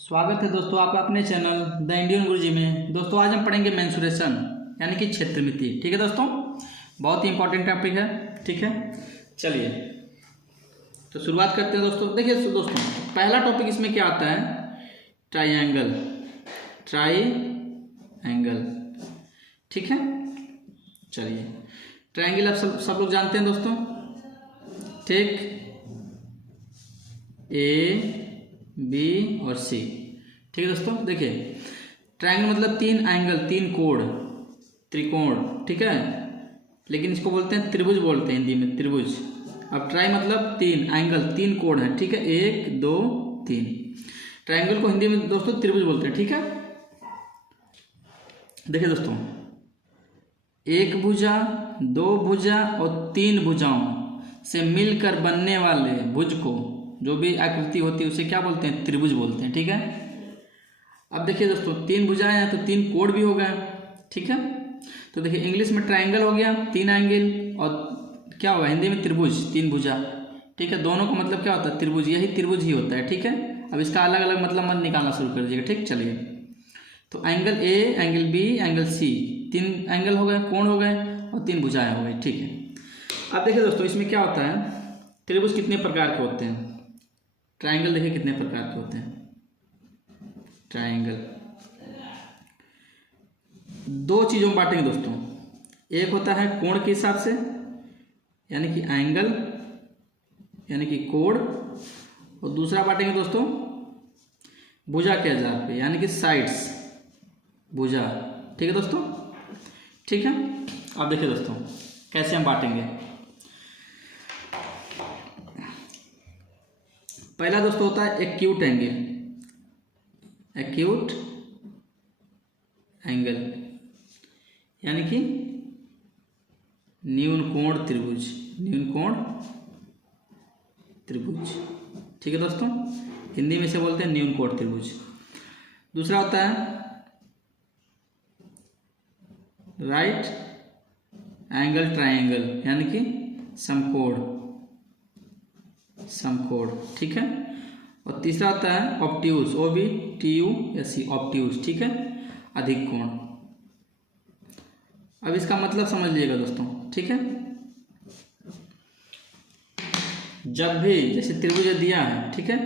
स्वागत है दोस्तों आपका अपने चैनल द इंडियन गुरुजी में। दोस्तों आज हम पढ़ेंगे मेंसुरेशन यानी कि क्षेत्रमिति। ठीक है दोस्तों, बहुत ही इंपॉर्टेंट टॉपिक है। ठीक है, चलिए तो शुरुआत करते हैं दोस्तों। देखिए दोस्तों, पहला टॉपिक इसमें क्या आता है, ट्राइएंगल। ट्राइएंगल, ठीक है। चलिए ट्राइएंगल आप सब लोग जानते हैं दोस्तों, ठीक। ए बी और सी, ठीक है दोस्तों। देखिए ट्रायंगल मतलब तीन एंगल, तीन कोण, त्रिकोण, ठीक है। लेकिन इसको बोलते हैं त्रिभुज, बोलते हैं हिंदी में त्रिभुज। अब ट्राई मतलब तीन एंगल, तीन कोण है, ठीक है, एक दो तीन। ट्रायंगल को हिंदी में दोस्तों त्रिभुज बोलते हैं, ठीक है। देखिए दोस्तों, एक भुजा, दो भुजा और तीन भुजाओं से मिलकर बनने वाले भुज को, जो भी आकृति होती है उसे क्या बोलते हैं, त्रिभुज बोलते हैं, ठीक है। अब देखिए दोस्तों, तीन भुजाएं हैं तो तीन कोण भी हो गए, ठीक है। तो देखिए इंग्लिश में ट्रायंगल हो गया तीन एंगल, और क्या होगा हिंदी में त्रिभुज, तीन भुजा, ठीक है। दोनों का मतलब क्या होता है, त्रिभुज, यही त्रिभुज ही होता है, ठीक है। अब इसका अलग अलग मतलब मत निकालना शुरू कर दीजिएगा, ठीक। चलिए तो angle A, angle B, angle C, तीन एंगल हो गए, कोण हो गए और तीन भुजाएं हो गई, ठीक है। अब देखिए दोस्तों, इसमें क्या होता है, त्रिभुज कितने प्रकार के होते हैं, ट्रायंगल देखिए कितने प्रकार के होते हैं। ट्रायंगल दो चीज़ों में बांटेंगे दोस्तों, एक होता है कोण के हिसाब से यानी कि एंगल यानी कि कोण, और दूसरा बांटेंगे दोस्तों भुजा के आधार पे यानी कि साइड्स, भुजा, ठीक है दोस्तों, ठीक है। अब देखिए दोस्तों कैसे हम बांटेंगे। पहला दोस्तों होता है एक्यूट एंगल, एक्यूट एंगल यानी कि न्यून कोण त्रिभुज, न्यून कोण त्रिभुज, ठीक है दोस्तों, हिंदी में से बोलते हैं न्यून कोण त्रिभुज। दूसरा होता है राइट एंगल ट्रायंगल यानी कि समकोण, समकोण, ठीक है। और तीसरा होता है obtuse, O B T U S C, obtuse, ठीक है, अधिक कोण। अब इसका मतलब समझ लीजिएगा दोस्तों, ठीक है। जब भी जैसे त्रिभुज दिया है, ठीक है,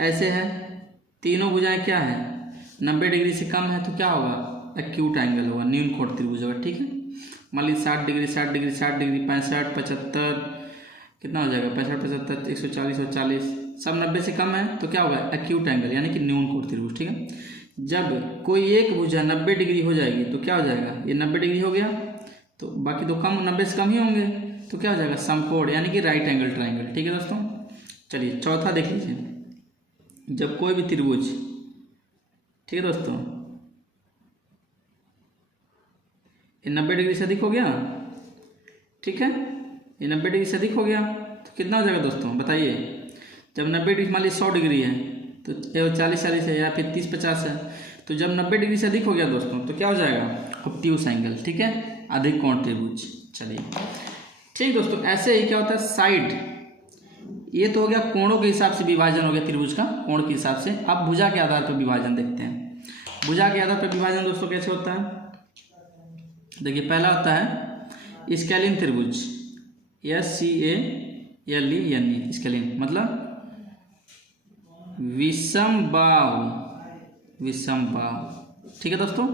ऐसे है, तीनों भुजाएं क्या है 90 डिग्री से कम है तो क्या होगा, एक्यूट एंगल होगा, न्यून कोण त्रिभुज होगा, ठीक है। मान लीजिए 60 डिग्री 60 डिग्री 60 डिग्री 65 75, कितना हो जाएगा 65 75 140 और 40, सब 90 से कम है तो क्या होगा, एक्यूट एंगल यानी कि न्यून कोण त्रिभुज, ठीक है। जब कोई एक भुजा 90 डिग्री हो जाएगी तो क्या हो जाएगा, ये 90 डिग्री हो गया तो बाकी तो कम 90 से कम ही होंगे तो क्या हो जाएगा, समकोण यानी कि राइट एंगल ट्रायंगल, ठीक है दोस्तों। चलिए चौथा देख लीजिए, जब कोई भी त्रिभुज, ठीक है दोस्तों, ये 90 डिग्री से अधिक हो गया, ठीक है, ये 90 डिग्री से अधिक हो गया तो कितना हो जाएगा दोस्तों बताइए। जब 90 डिग्री मान लीजिए 100 डिग्री है तो 40 है या फिर 30 50 है, तो जब 90 डिग्री से अधिक हो गया दोस्तों तो क्या हो जाएगा, ऑब्ट्यूज एंगल, ठीक है, अधिक कोण त्रिभुज। चलिए ठीक दोस्तों, ऐसे ही क्या होता है साइड, ये तो हो गया कोणों के हिसाब से विभाजन हो गया त्रिभुज का, कोण के हिसाब से। अब भुजा के आधार पर विभाजन देखते हैं। भुजा के आधार पर विभाजन दोस्तों कैसे होता है, देखिए पहला होता है स्केलिन त्रिभुज, SCALEN, स्केलिन मतलब विषम बाहु, विषम बाहु, ठीक है दोस्तों।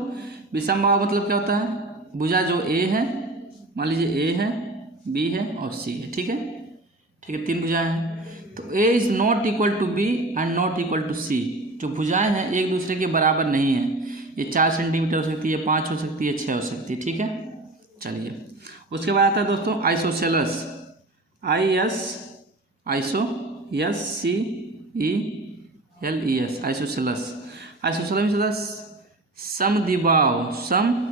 विषम बाहु मतलब क्या होता है, भुजा जो A है, मान लीजिए A है, B है और C है, ठीक है, ठीक है, तीन भुजाएं हैं तो A is not equal to B and not equal to C। जो भुजाएं हैं एक दूसरे के बराबर नहीं है, ये 4 सेंटीमीटर हो सकती है, 5 हो सकती है, 6 हो सकती है, ठीक है। चलिए उसके बाद आता है दोस्तों आइसोसेलस, ISOCELES, आइसोसेलस। आइसोसेलस समद्विबाहु, समद्विबाहु,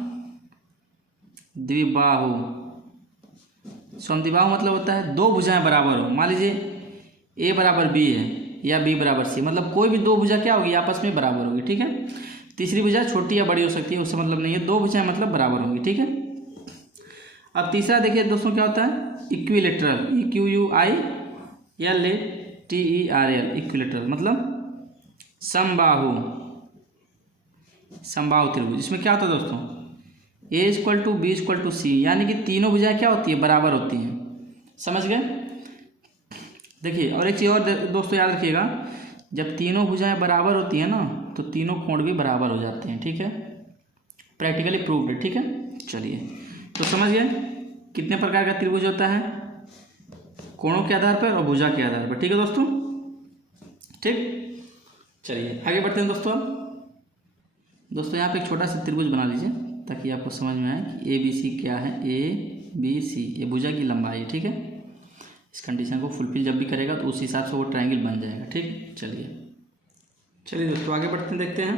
समद्विबाहु मतलब होता है दो भुजाएं बराबर हो, मान लीजिए A बराबर B है या B बराबर C, मतलब कोई भी दो भुजा क्या होगी, आपस में बराबर होगी, ठीक है। तीसरी भुजा छोटी या बड़ी हो सकती है, उससे मतलब नहीं है, दो भुजाएं मतलब बराबर होंगी, ठीक है। अब तीसरा देखिए दोस्तों क्या होता है, इक्विलेटरल, EQUILATERAL, इक्विलेटरल मतलब समबाहु, समबाहु त्रिभुज। इसमें क्या होता है दोस्तों, A equal to B equal to C, यानी कि तीनों भुजाएं क्या होती है, बराबर होती हैं। समझ गए। देखिए और एक चीज़ और दोस्तों याद रखिएगा, जब तीनों भुजाएं बराबर होती हैं ना तो तीनों कोण भी बराबर हो जाते हैं। ठीक है, प्रैक्टिकली प्रूव्ड है। ठीक है, चलिए तो समझ गए कितने प्रकार का त्रिभुज होता है, कोणों के आधार पर और भुजा के आधार पर। ठीक है दोस्तों, ठीक, चलिए आगे बढ़ते हैं दोस्तों। दोस्तों यहाँ पे एक छोटा सा त्रिभुज बना लीजिए ताकि आपको समझ में आए कि ए बी सी क्या है। ए बी सी ये भुजा की लंबाई है। ठीक है, इस कंडीशन को फुलफिल जब भी करेगा तो उस हिसाब से वो ट्रायंगल बन जाएगा। ठीक, चलिए दोस्तों आगे बढ़ते हैं, देखते हैं।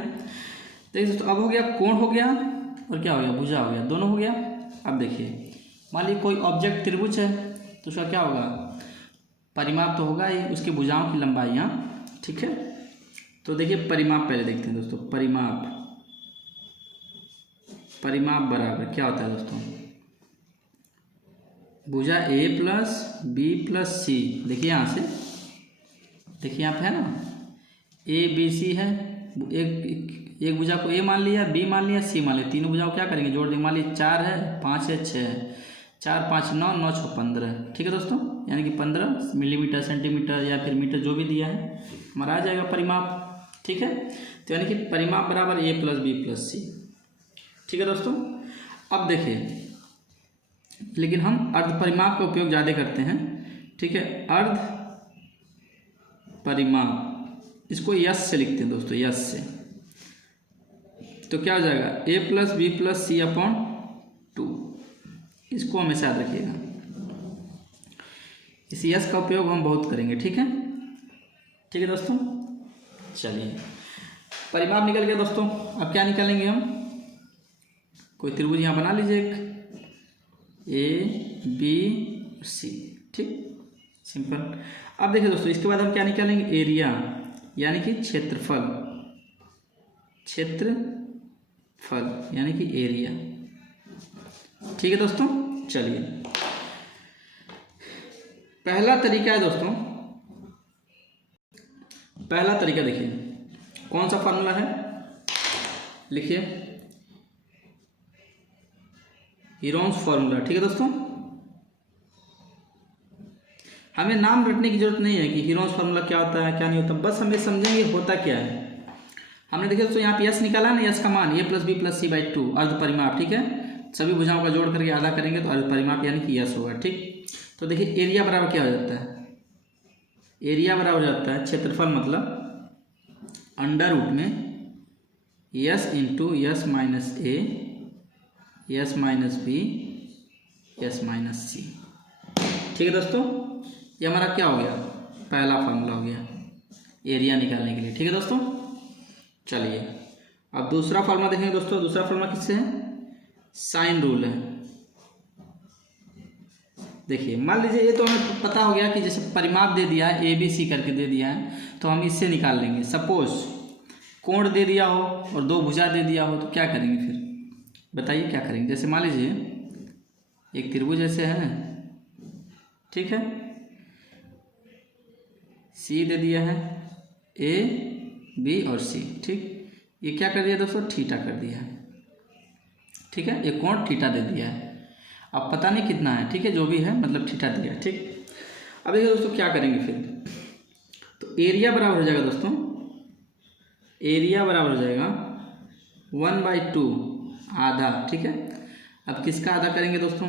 देखिए दोस्तों अब हो गया कोण हो गया और क्या हो गया, भुजा हो गया, दोनों हो गया। अब देखिए मान लीजिए कोई ऑब्जेक्ट त्रिभुज है तो उसका क्या होगा, परिमाप तो होगा ही, उसकी भुजाओं की लंबाई। यहाँ ठीक है, तो देखिए परिमाप पहले देखते हैं दोस्तों। परिमाप बराबर क्या होता है दोस्तों, भुजा ए प्लस बी प्लस सी। देखिए यहाँ से, देखिए यहाँ पे है ना ए बी सी है, एक भुजा को ए मान लिया, बी मान लिया, सी मान लिया, तीनों भुजाओं क्या करेंगे, जोड़ देंगे। मान लीजिए 4 है, 5 है, 6 है, 4 5 9, 9 6 15। ठीक है दोस्तों, यानी कि 15 मिलीमीटर सेंटीमीटर या फिर मीटर जो भी दिया है हमारा आ जाएगा परिमाप। ठीक है, तो यानी कि परिमाप बराबर ए प्लस बी प्लस सी। ठीक है दोस्तों, अब देखिए लेकिन हम अर्ध परिमाप का उपयोग ज़्यादा करते हैं। ठीक है, अर्ध परिमाप, इसको यस से लिखते हैं दोस्तों, यस से। तो क्या हो जाएगा, ए प्लस बी प्लस सी अपॉन 2। इसको हमेशा याद रखिएगा, इस यस का उपयोग हम बहुत करेंगे। ठीक है दोस्तों, चलिए परिमाप निकल गया दोस्तों। अब क्या निकालेंगे हम, कोई त्रिभुज यहाँ बना लीजिए, एक ए बी सी। ठीक, सिंपल। अब देखिए दोस्तों इसके बाद हम क्या निकालेंगे, एरिया यानी कि क्षेत्रफल यानी कि एरिया। ठीक है दोस्तों, चलिए पहला तरीका है दोस्तों, पहला तरीका देखिए कौन सा फार्मूला है, लिखिए हीरोन्स फार्मूला। ठीक है दोस्तों, हमें नाम रटने की जरूरत नहीं है कि हीरोन्स फार्मूला क्या होता है क्या नहीं होता, बस हमें समझेंगे होता क्या है। हमने देखिए दोस्तों यहाँ पे यस निकाला ना, यस का मान A plus B plus C by 2 अर्ध परिमाप। ठीक है, सभी भुजाओं का जोड़ करके आधा करेंगे तो अर्ध परिमाप यानी कि यस होगा। ठीक, तो देखिए एरिया बराबर क्या हो जाता है, एरिया बराबर हो जाता है क्षेत्रफल मतलब अंडर रूट में S into S minus A S minus B S minus C. ठीक है दोस्तों, ये हमारा क्या हो गया, पहला फार्मूला हो गया एरिया निकालने के लिए। ठीक है दोस्तों, चलिए अब दूसरा फार्मूला देखेंगे दोस्तों। दूसरा फार्मूला किससे है, साइन रूल है। देखिए मान लीजिए ये तो हमें पता हो गया कि जैसे परिमाप दे दिया है, ए बी सी करके दे दिया है, तो हम इससे निकाल लेंगे। सपोज कोण दे दिया हो और 2 भुजा दे दिया हो तो क्या करेंगे, फिर बताइए क्या करेंगे। जैसे मान लीजिए एक त्रिभुज ऐसे है, ठीक है, सी दे दिया है, ए बी और सी। ठीक, ये क्या कर दिया दोस्तों, थीटा कर दिया है। ठीक है, ये कोण थीटा दे दिया है, अब पता नहीं कितना है। ठीक है, जो भी है मतलब थीटा दिया। ठीक, अब देखिए दोस्तों क्या करेंगे फिर, तो एरिया बराबर हो जाएगा दोस्तों, एरिया बराबर हो जाएगा 1/2 आधा। ठीक है, अब किसका आधा करेंगे दोस्तों,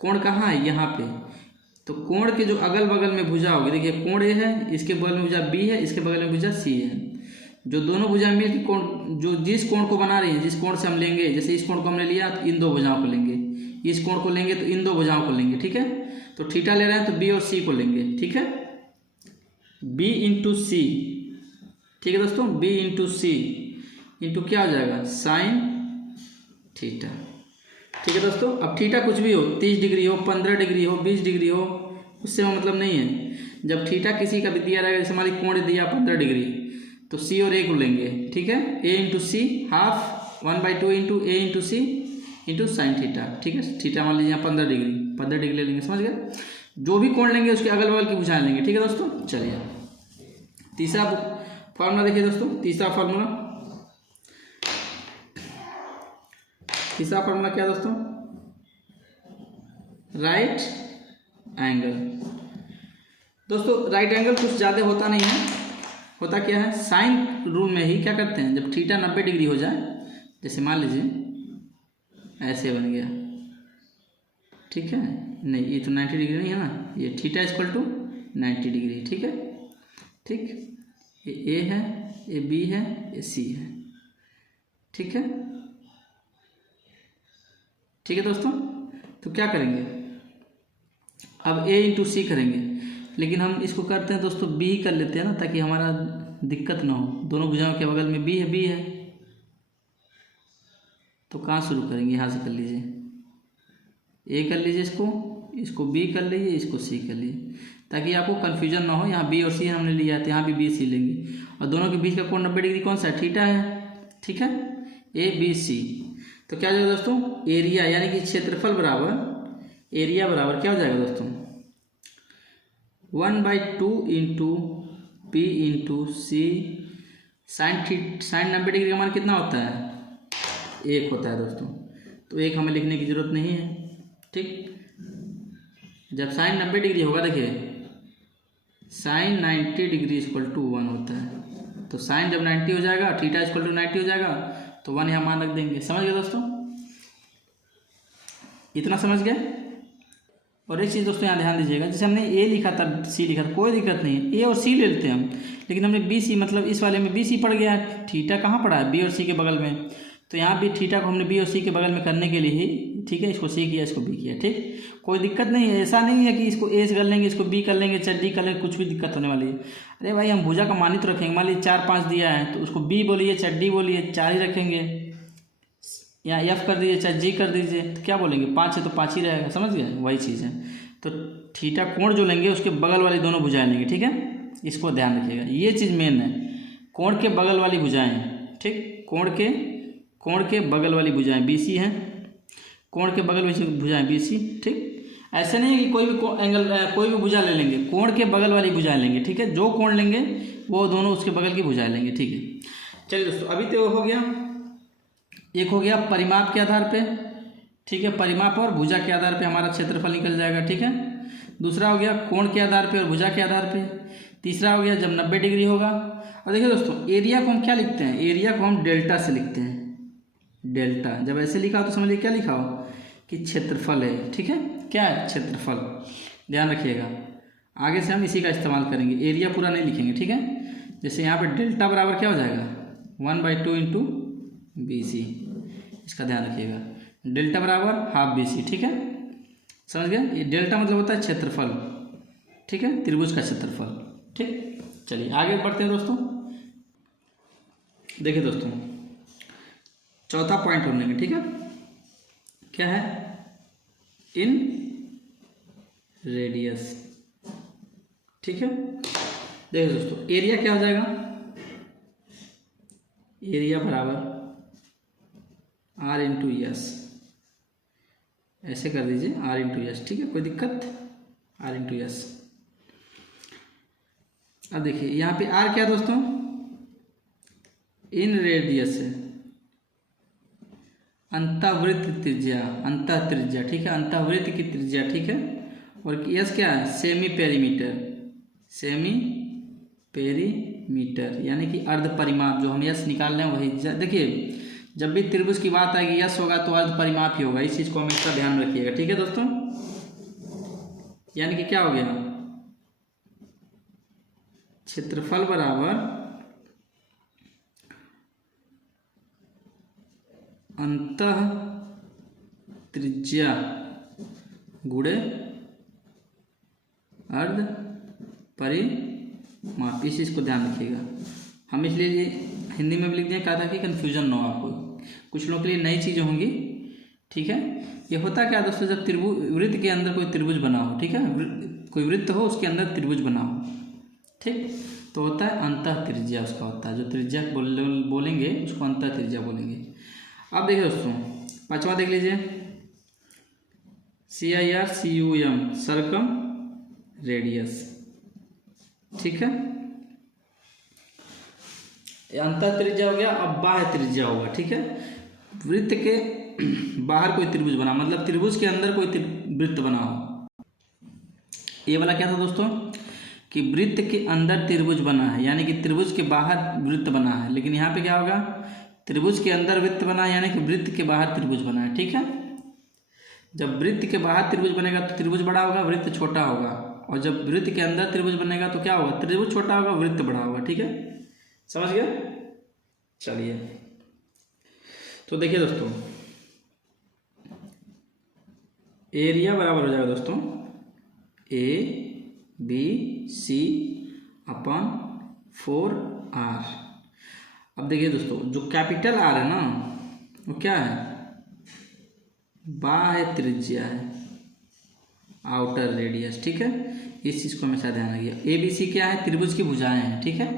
कोण कहाँ है, यहाँ पे। तो कोण के जो अगल बगल में भुजा होगी, देखिए कोण ए है, इसके बगल में भुजा बी है, इसके बगल में भुजा सी है। जो दोनों भुजा मिल कोण, जो जिस कोण को बना रही है, जिस कोण से हम लेंगे, जैसे इस कोण को हमने लिया तो इन 2 भुजाओं को लेंगे, इस कोण को लेंगे तो इन 2 भुजाओं को लेंगे। ठीक है, तो थीटा ले रहे हैं तो बी और सी को लेंगे। ठीक है, बी इंटू सी। ठीक है दोस्तों, बी इंटू सी इंटू क्या हो जाएगा, साइन थीटा। ठीक है दोस्तों, अब थीटा कुछ भी हो, 30 डिग्री हो, 15 डिग्री हो, 20 डिग्री हो, उससे मतलब नहीं है। जब थीटा किसी का भी दिया रहेगा, जैसे हमारी कोण दिया 15 डिग्री, तो सी और ए को लेंगे। ठीक है, ए इंटू सी हाफ 1/2 इंटू ए इंटू सी इंटू साइन थीटा। ठीक है, थीटा मान लीजिए यहाँ 15 डिग्री ले लेंगे। समझ गए, जो भी कोण लेंगे उसके अगल बगल की भुजाएं लेंगे। ठीक है दोस्तों, चलिए तीसरा फॉर्मूला देखिए दोस्तों, तीसरा फॉर्मूला क्या दोस्तों, राइट एंगल। दोस्तों राइट एंगल कुछ ज़्यादा होता नहीं है, होता क्या है, साइन रूल में ही क्या करते हैं, जब थीटा 90 डिग्री हो जाए, जैसे मान लीजिए ऐसे बन गया, ठीक है, नहीं ये तो 90 डिग्री नहीं है ना, ये थीटा इक्वल टू 90 डिग्री, ठीक है, ठीक, ये ए है, ये बी है, ये सी है, ठीक है, ठीक है दोस्तों। तो क्या करेंगे, अब ए इंटू सी करेंगे, लेकिन हम इसको करते हैं दोस्तों बी ही कर लेते हैं ना, ताकि हमारा दिक्कत ना हो, दोनों भुजाओं के बगल में बी है, तो कहाँ शुरू करेंगे, यहाँ से कर लीजिए, ए कर लीजिए, इसको बी कर लीजिए, इसको सी कर लीजिए, ताकि आपको कन्फ्यूजन ना हो, यहाँ बी और सी हमने लिया है, यहाँ भी बी सी लेंगे, और दोनों के बीच का कोण 90 डिग्री कौन सा है, थीटा है, ठीक है, ए बी सी। तो क्या हो जाएगा दोस्तों, एरिया यानी कि क्षेत्रफल बराबर एरिया बराबर क्या हो जाएगा दोस्तों, 1/2 इंटू पी इंटू सी साइन 90 डिग्री का मान कितना होता है, 1 होता है दोस्तों, तो 1 हमें लिखने की जरूरत नहीं है, ठीक। जब साइन 90 डिग्री होगा, देखिए साइन 90 डिग्री इक्वल टू 1 होता है, तो साइन जब 90 हो जाएगा, थीटा इक्वल टू 90 हो जाएगा, तो 1 यहाँ मान रख देंगे, समझ गए दोस्तों, इतना समझ गए। और एक चीज़ दोस्तों यहाँ ध्यान दीजिएगा, जैसे हमने ए लिखा था, सी लिखा था, कोई दिक्कत नहीं है, ए और सी ले लेते हैं हम, लेकिन हमने बी सी, मतलब इस वाले में बी सी पड़ गया, थीटा कहाँ पड़ा है, बी और सी के बगल में, तो यहाँ भी थीटा को हमने बी और सी के बगल में करने के लिए ही, ठीक है, इसको सी किया, इसको बी किया, ठीक, कोई दिक्कत नहीं है, ऐसा नहीं है कि इसको ए से कर लेंगे, इसको बी कर लेंगे, डी कर लेंगे, कुछ भी दिक्कत होने वाली है। अरे भाई हम भुजा का मान ही तो रखेंगे, मान लीजिए 4 5 दिया है, तो उसको बी बोलिए चाहे डी बोलिए, 4 ही रखेंगे, या एफ कर दीजिए चाहे जी कर दीजिए, तो क्या बोलेंगे, 5 है तो 5 ही रहेगा, समझ गए, वही चीज़ है। तो थीटा कोण जो लेंगे उसके बगल वाली दोनों भुजाएं लेंगे, ठीक है, इसको ध्यान रखिएगा, ये चीज़ मेन है, कोण के बगल वाली भुजाएं, ठीक, कोण के बगल वाली भुजाएं बी सी हैं, कोण के बगल वाली भुजाएं बी सी, ठीक, ऐसे नहीं है कि कोई भी एंगल कोई भी भुजा ले लेंगे, कोण के बगल वाली भुजाएं लेंगे, ठीक है, जो कोण लेंगे वो दोनों उसके बगल की भुजाएं लेंगे, ठीक है। चलिए दोस्तों, अभी तो हो गया, एक हो गया परिमाप के आधार पे, ठीक है, परिमाप और भुजा के आधार पे हमारा क्षेत्रफल निकल जाएगा, ठीक है। दूसरा हो गया कोण के आधार पे और भुजा के आधार पे। तीसरा हो गया जब 90 डिग्री होगा। और देखिए दोस्तों, एरिया को हम क्या लिखते हैं, एरिया को हम डेल्टा से लिखते हैं, डेल्टा, जब ऐसे लिखा हो तो समझिए क्या लिखा हो कि क्षेत्रफल है, ठीक है, क्या है, क्षेत्रफल, ध्यान रखिएगा, आगे से हम इसी का इस्तेमाल करेंगे, एरिया पूरा नहीं लिखेंगे, ठीक है। जैसे यहाँ पे डेल्टा बराबर क्या हो जाएगा, 1/2 इंटू बी सी, इसका ध्यान रखिएगा, डेल्टा बराबर हाफ बी सी, ठीक है, समझ गए, ये डेल्टा मतलब होता है क्षेत्रफल, ठीक है, त्रिभुज का क्षेत्रफल, ठीक। चलिए आगे बढ़ते हैं दोस्तों। देखिए दोस्तों, चौथा पॉइंट हम लेंगे, ठीक है, क्या है, इन रेडियस, ठीक है। देखिए दोस्तों, एरिया क्या हो जाएगा, एरिया बराबर आर इंटू एस, ऐसे कर दीजिए, आर इंटू एस, ठीक है, कोई दिक्कत, आर इंटू एस। अब देखिए यहाँ पे आर क्या दोस्तों, इन रेडियस है, अंतःवृत्त त्रिज्या, अंतः त्रिज्या, ठीक है, अंतःवृत्त की त्रिज्या, ठीक है, और एस क्या है, सेमी पेरीमीटर, सेमी पेरीमीटर यानी कि अर्ध परिमाप, जो हम यस निकाल रहे हैं वही। देखिए जब भी त्रिभुज की बात आएगी यस होगा तो अर्ध परिमाप ही होगा, इस चीज़ को हमेशा ध्यान रखिएगा, ठीक है दोस्तों। यानी कि क्या हो गया, क्षेत्रफल बराबर अंतः त्रिज्या गुणे अर्ध परिमाप, इस चीज़ को ध्यान रखिएगा। हम इसलिए हिंदी में भी लिख दिए, कहा था कि कन्फ्यूजन ना हो आपको, कुछ लोगों के लिए नई चीज़ें होंगी, ठीक है। ये होता क्या दोस्तों, जब त्रिभुज, वृत्त के अंदर कोई त्रिभुज बना हो, ठीक है, कोई वृत्त हो उसके अंदर त्रिभुज बना हो, ठीक, तो होता है अंतः त्रिज्या, उसका होता है, जो त्रिज्या बोलेंगे उसको अंतः त्रिज्या बोलेंगे। अब देखिए दोस्तों, पांचवा देख लीजिए, CIRCUM, सर्कम रेडियस, ठीक है। अंतर त्रिज्या हो गया, अब बाह्य त्रिज्या होगा। ठीक है, वृत्त के बाहर कोई त्रिभुज बना, मतलब त्रिभुज के अंदर कोई वृत्त बना हो। ये वाला क्या था दोस्तों कि वृत्त के अंदर त्रिभुज बना है, यानी कि त्रिभुज के बाहर वृत्त बना है। लेकिन यहाँ पे क्या होगा, त्रिभुज के अंदर वृत्त बना है, यानी कि वृत्त के बाहर त्रिभुज बना है। ठीक है, जब वृत्त के बाहर त्रिभुज बनेगा तो त्रिभुज बड़ा होगा, वृत्त छोटा होगा, और जब वृत्त के अंदर त्रिभुज बनेगा तो क्या होगा, त्रिभुज छोटा होगा, वृत्त बड़ा होगा। ठीक है, समझ गया। चलिए तो देखिए दोस्तों, एरिया बराबर हो जाएगा दोस्तों ABC अपॉन 4R। अब देखिए दोस्तों, जो कैपिटल R है ना वो क्या है, बाह्य त्रिज्या है, आउटर रेडियस। ठीक है, इस चीज़ को हमेशा ध्यान रखिए। ABC क्या है, त्रिभुज की भुजाएं हैं। ठीक है,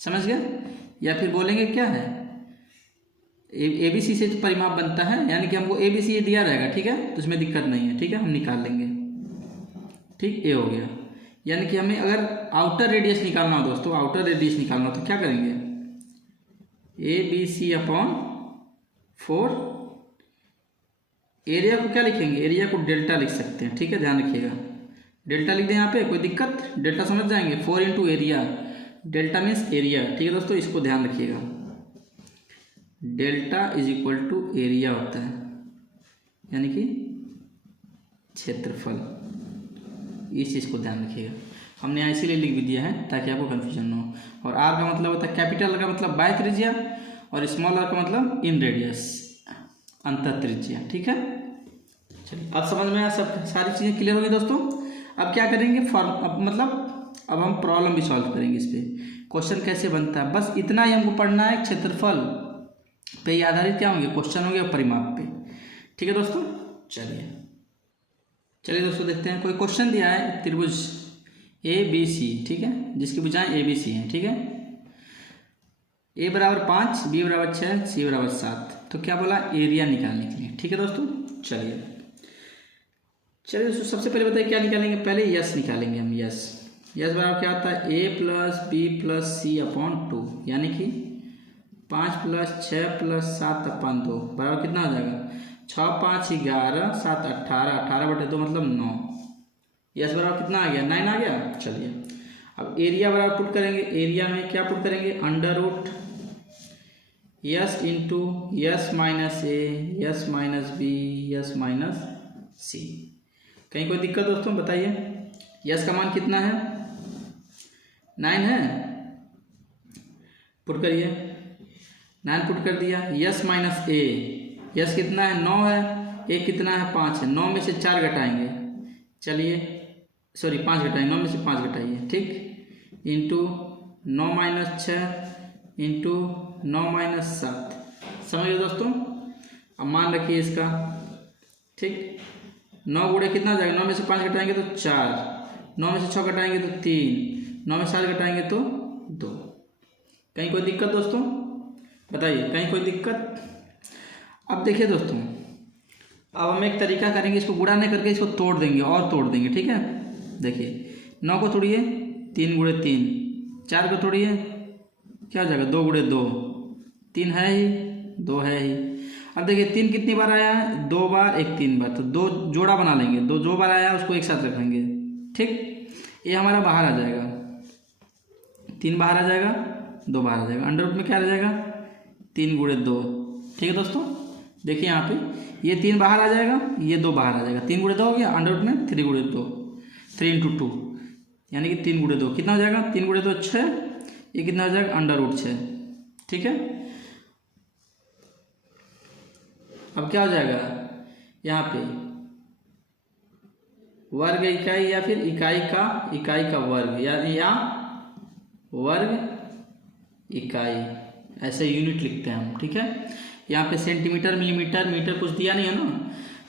समझ गए। या फिर बोलेंगे क्या है, ABC से जो परिमाप बनता है, यानी कि हमको ABC ये दिया रहेगा। ठीक है, तो उसमें दिक्कत नहीं है। ठीक है, हम निकाल लेंगे। ठीक, ए हो गया। यानी कि हमें अगर आउटर रेडियस निकालना हो दोस्तों, आउटर रेडियस निकालना हो तो क्या करेंगे, ABC अपॉन 4। एरिया को क्या लिखेंगे, एरिया को डेल्टा लिख सकते हैं। ठीक है, ध्यान रखिएगा, डेल्टा लिख दें यहाँ पे, कोई दिक्कत, डेल्टा समझ जाएंगे। 4 into area, delta means area. ठीक है दोस्तों, इसको ध्यान रखिएगा, delta is equal to area होता है, यानी कि क्षेत्रफल। इस चीज़ को ध्यान रखिएगा, हमने यहाँ इसीलिए लिख भी दिया है ताकि आपको कन्फ्यूजन ना हो। और आर का मतलब होता है, कैपिटल का मतलब बाह्य त्रिज्या, और स्मॉल आर का मतलब इन रेडियस, अंतर त्रिज्या। ठीक है, चलिए अब समझ में आया, सब सारी चीज़ें क्लियर हो गई दोस्तों। अब क्या करेंगे, अब हम प्रॉब्लम भी सॉल्व करेंगे इस पर, क्वेश्चन कैसे बनता है, बस इतना ही हमको पढ़ना है। क्षेत्रफल पे ही आधारित क्या होंगे क्वेश्चन, होंगे परिमाप पे। ठीक है दोस्तों, चलिए दोस्तों देखते हैं। कोई क्वेश्चन दिया है, त्रिभुज ABC। ठीक है, जिसकी भुजाएं ABC हैं। ठीक है, A बराबर 5, B बराबर 6, C बराबर 7। तो क्या बोला, एरिया निकालने के लिए। ठीक है दोस्तों, चलिए दोस्तों, सबसे पहले बताइए क्या निकालेंगे, पहले यस निकालेंगे हम। यस बराबर क्या होता है, A plus B plus C upon 2, यानी कि 5 प्लस 6 प्लस 7 अपॉन 2 बराबर कितना हो जाएगा, 6 5 11 7 18, 18/2 मतलब 9। यस बराबर कितना आ गया, 9 आ गया। चलिए अब एरिया बराबर पुट करेंगे, एरिया में क्या पुट करेंगे, under root S into S minus A S minus B S minus C. कहीं कोई दिक्कत दोस्तों बताइए, यस का मान कितना है, 9 है, पुट करिए, 9 पुट कर दिया। यस माइनस ए, यस कितना है, 9 है, ए कितना है, 5 है, 9 में से 4 घटाएंगे, चलिए सॉरी 5 घटाएंगे, 9 में से 5 घटाइए। ठीक, इंटू 9 माइनस 6 इंटू 9 माइनस 7। समझ गए दोस्तों, अब मान रखिए इसका। ठीक, 9 गुणे कितना हो जाएगा, 9 में से 5 घटाएंगे तो 4, 9 में से 6 घटाएंगे तो 3, 9 में 7 घटाएंगे तो 2। कहीं कोई दिक्कत दोस्तों बताइए, कहीं कोई दिक्कत। अब देखिए दोस्तों, अब हम एक तरीका करेंगे, इसको गुणा नहीं करके इसको तोड़ देंगे और तोड़ देंगे। ठीक है, देखिए 9 को तोड़िए, 3 गुणे 3, 4 को तोड़िए, क्या हो जाएगा, 2 गुणे 2, 3 है ही, 2 है ही। अब देखिए 3 कितनी बार आया है, 2 बार, एक 3 बार, तो 2 जोड़ा बना लेंगे, 2 जो बार आया है उसको एक साथ रखेंगे। ठीक, ये हमारा बाहर आ जाएगा, 3 बाहर आ जाएगा, 2 बाहर आ जाएगा, अंडर रूट में क्या आ जाएगा, 3 गुणे 2। ठीक है दोस्तों, देखिए यहाँ पे ये 3 बाहर आ जाएगा, ये 2 बाहर आ जाएगा, 3 गुणे 2 हो गया, अंडर रूट में 3 गुणे 2, 3 इंटू 2 यानी कि 3 गुणे 2 कितना हो जाएगा, 3 गुणे 2 6, ये कितना हो जाएगा, अंडर रूट 6। ठीक है, अब क्या हो जाएगा, यहाँ पे वर्ग इकाई या फिर इकाई का वर्ग, यानी या वर्ग इकाई, ऐसे यूनिट लिखते हैं हम। ठीक है, यहाँ पे सेंटीमीटर मिलीमीटर मीटर कुछ दिया नहीं है ना,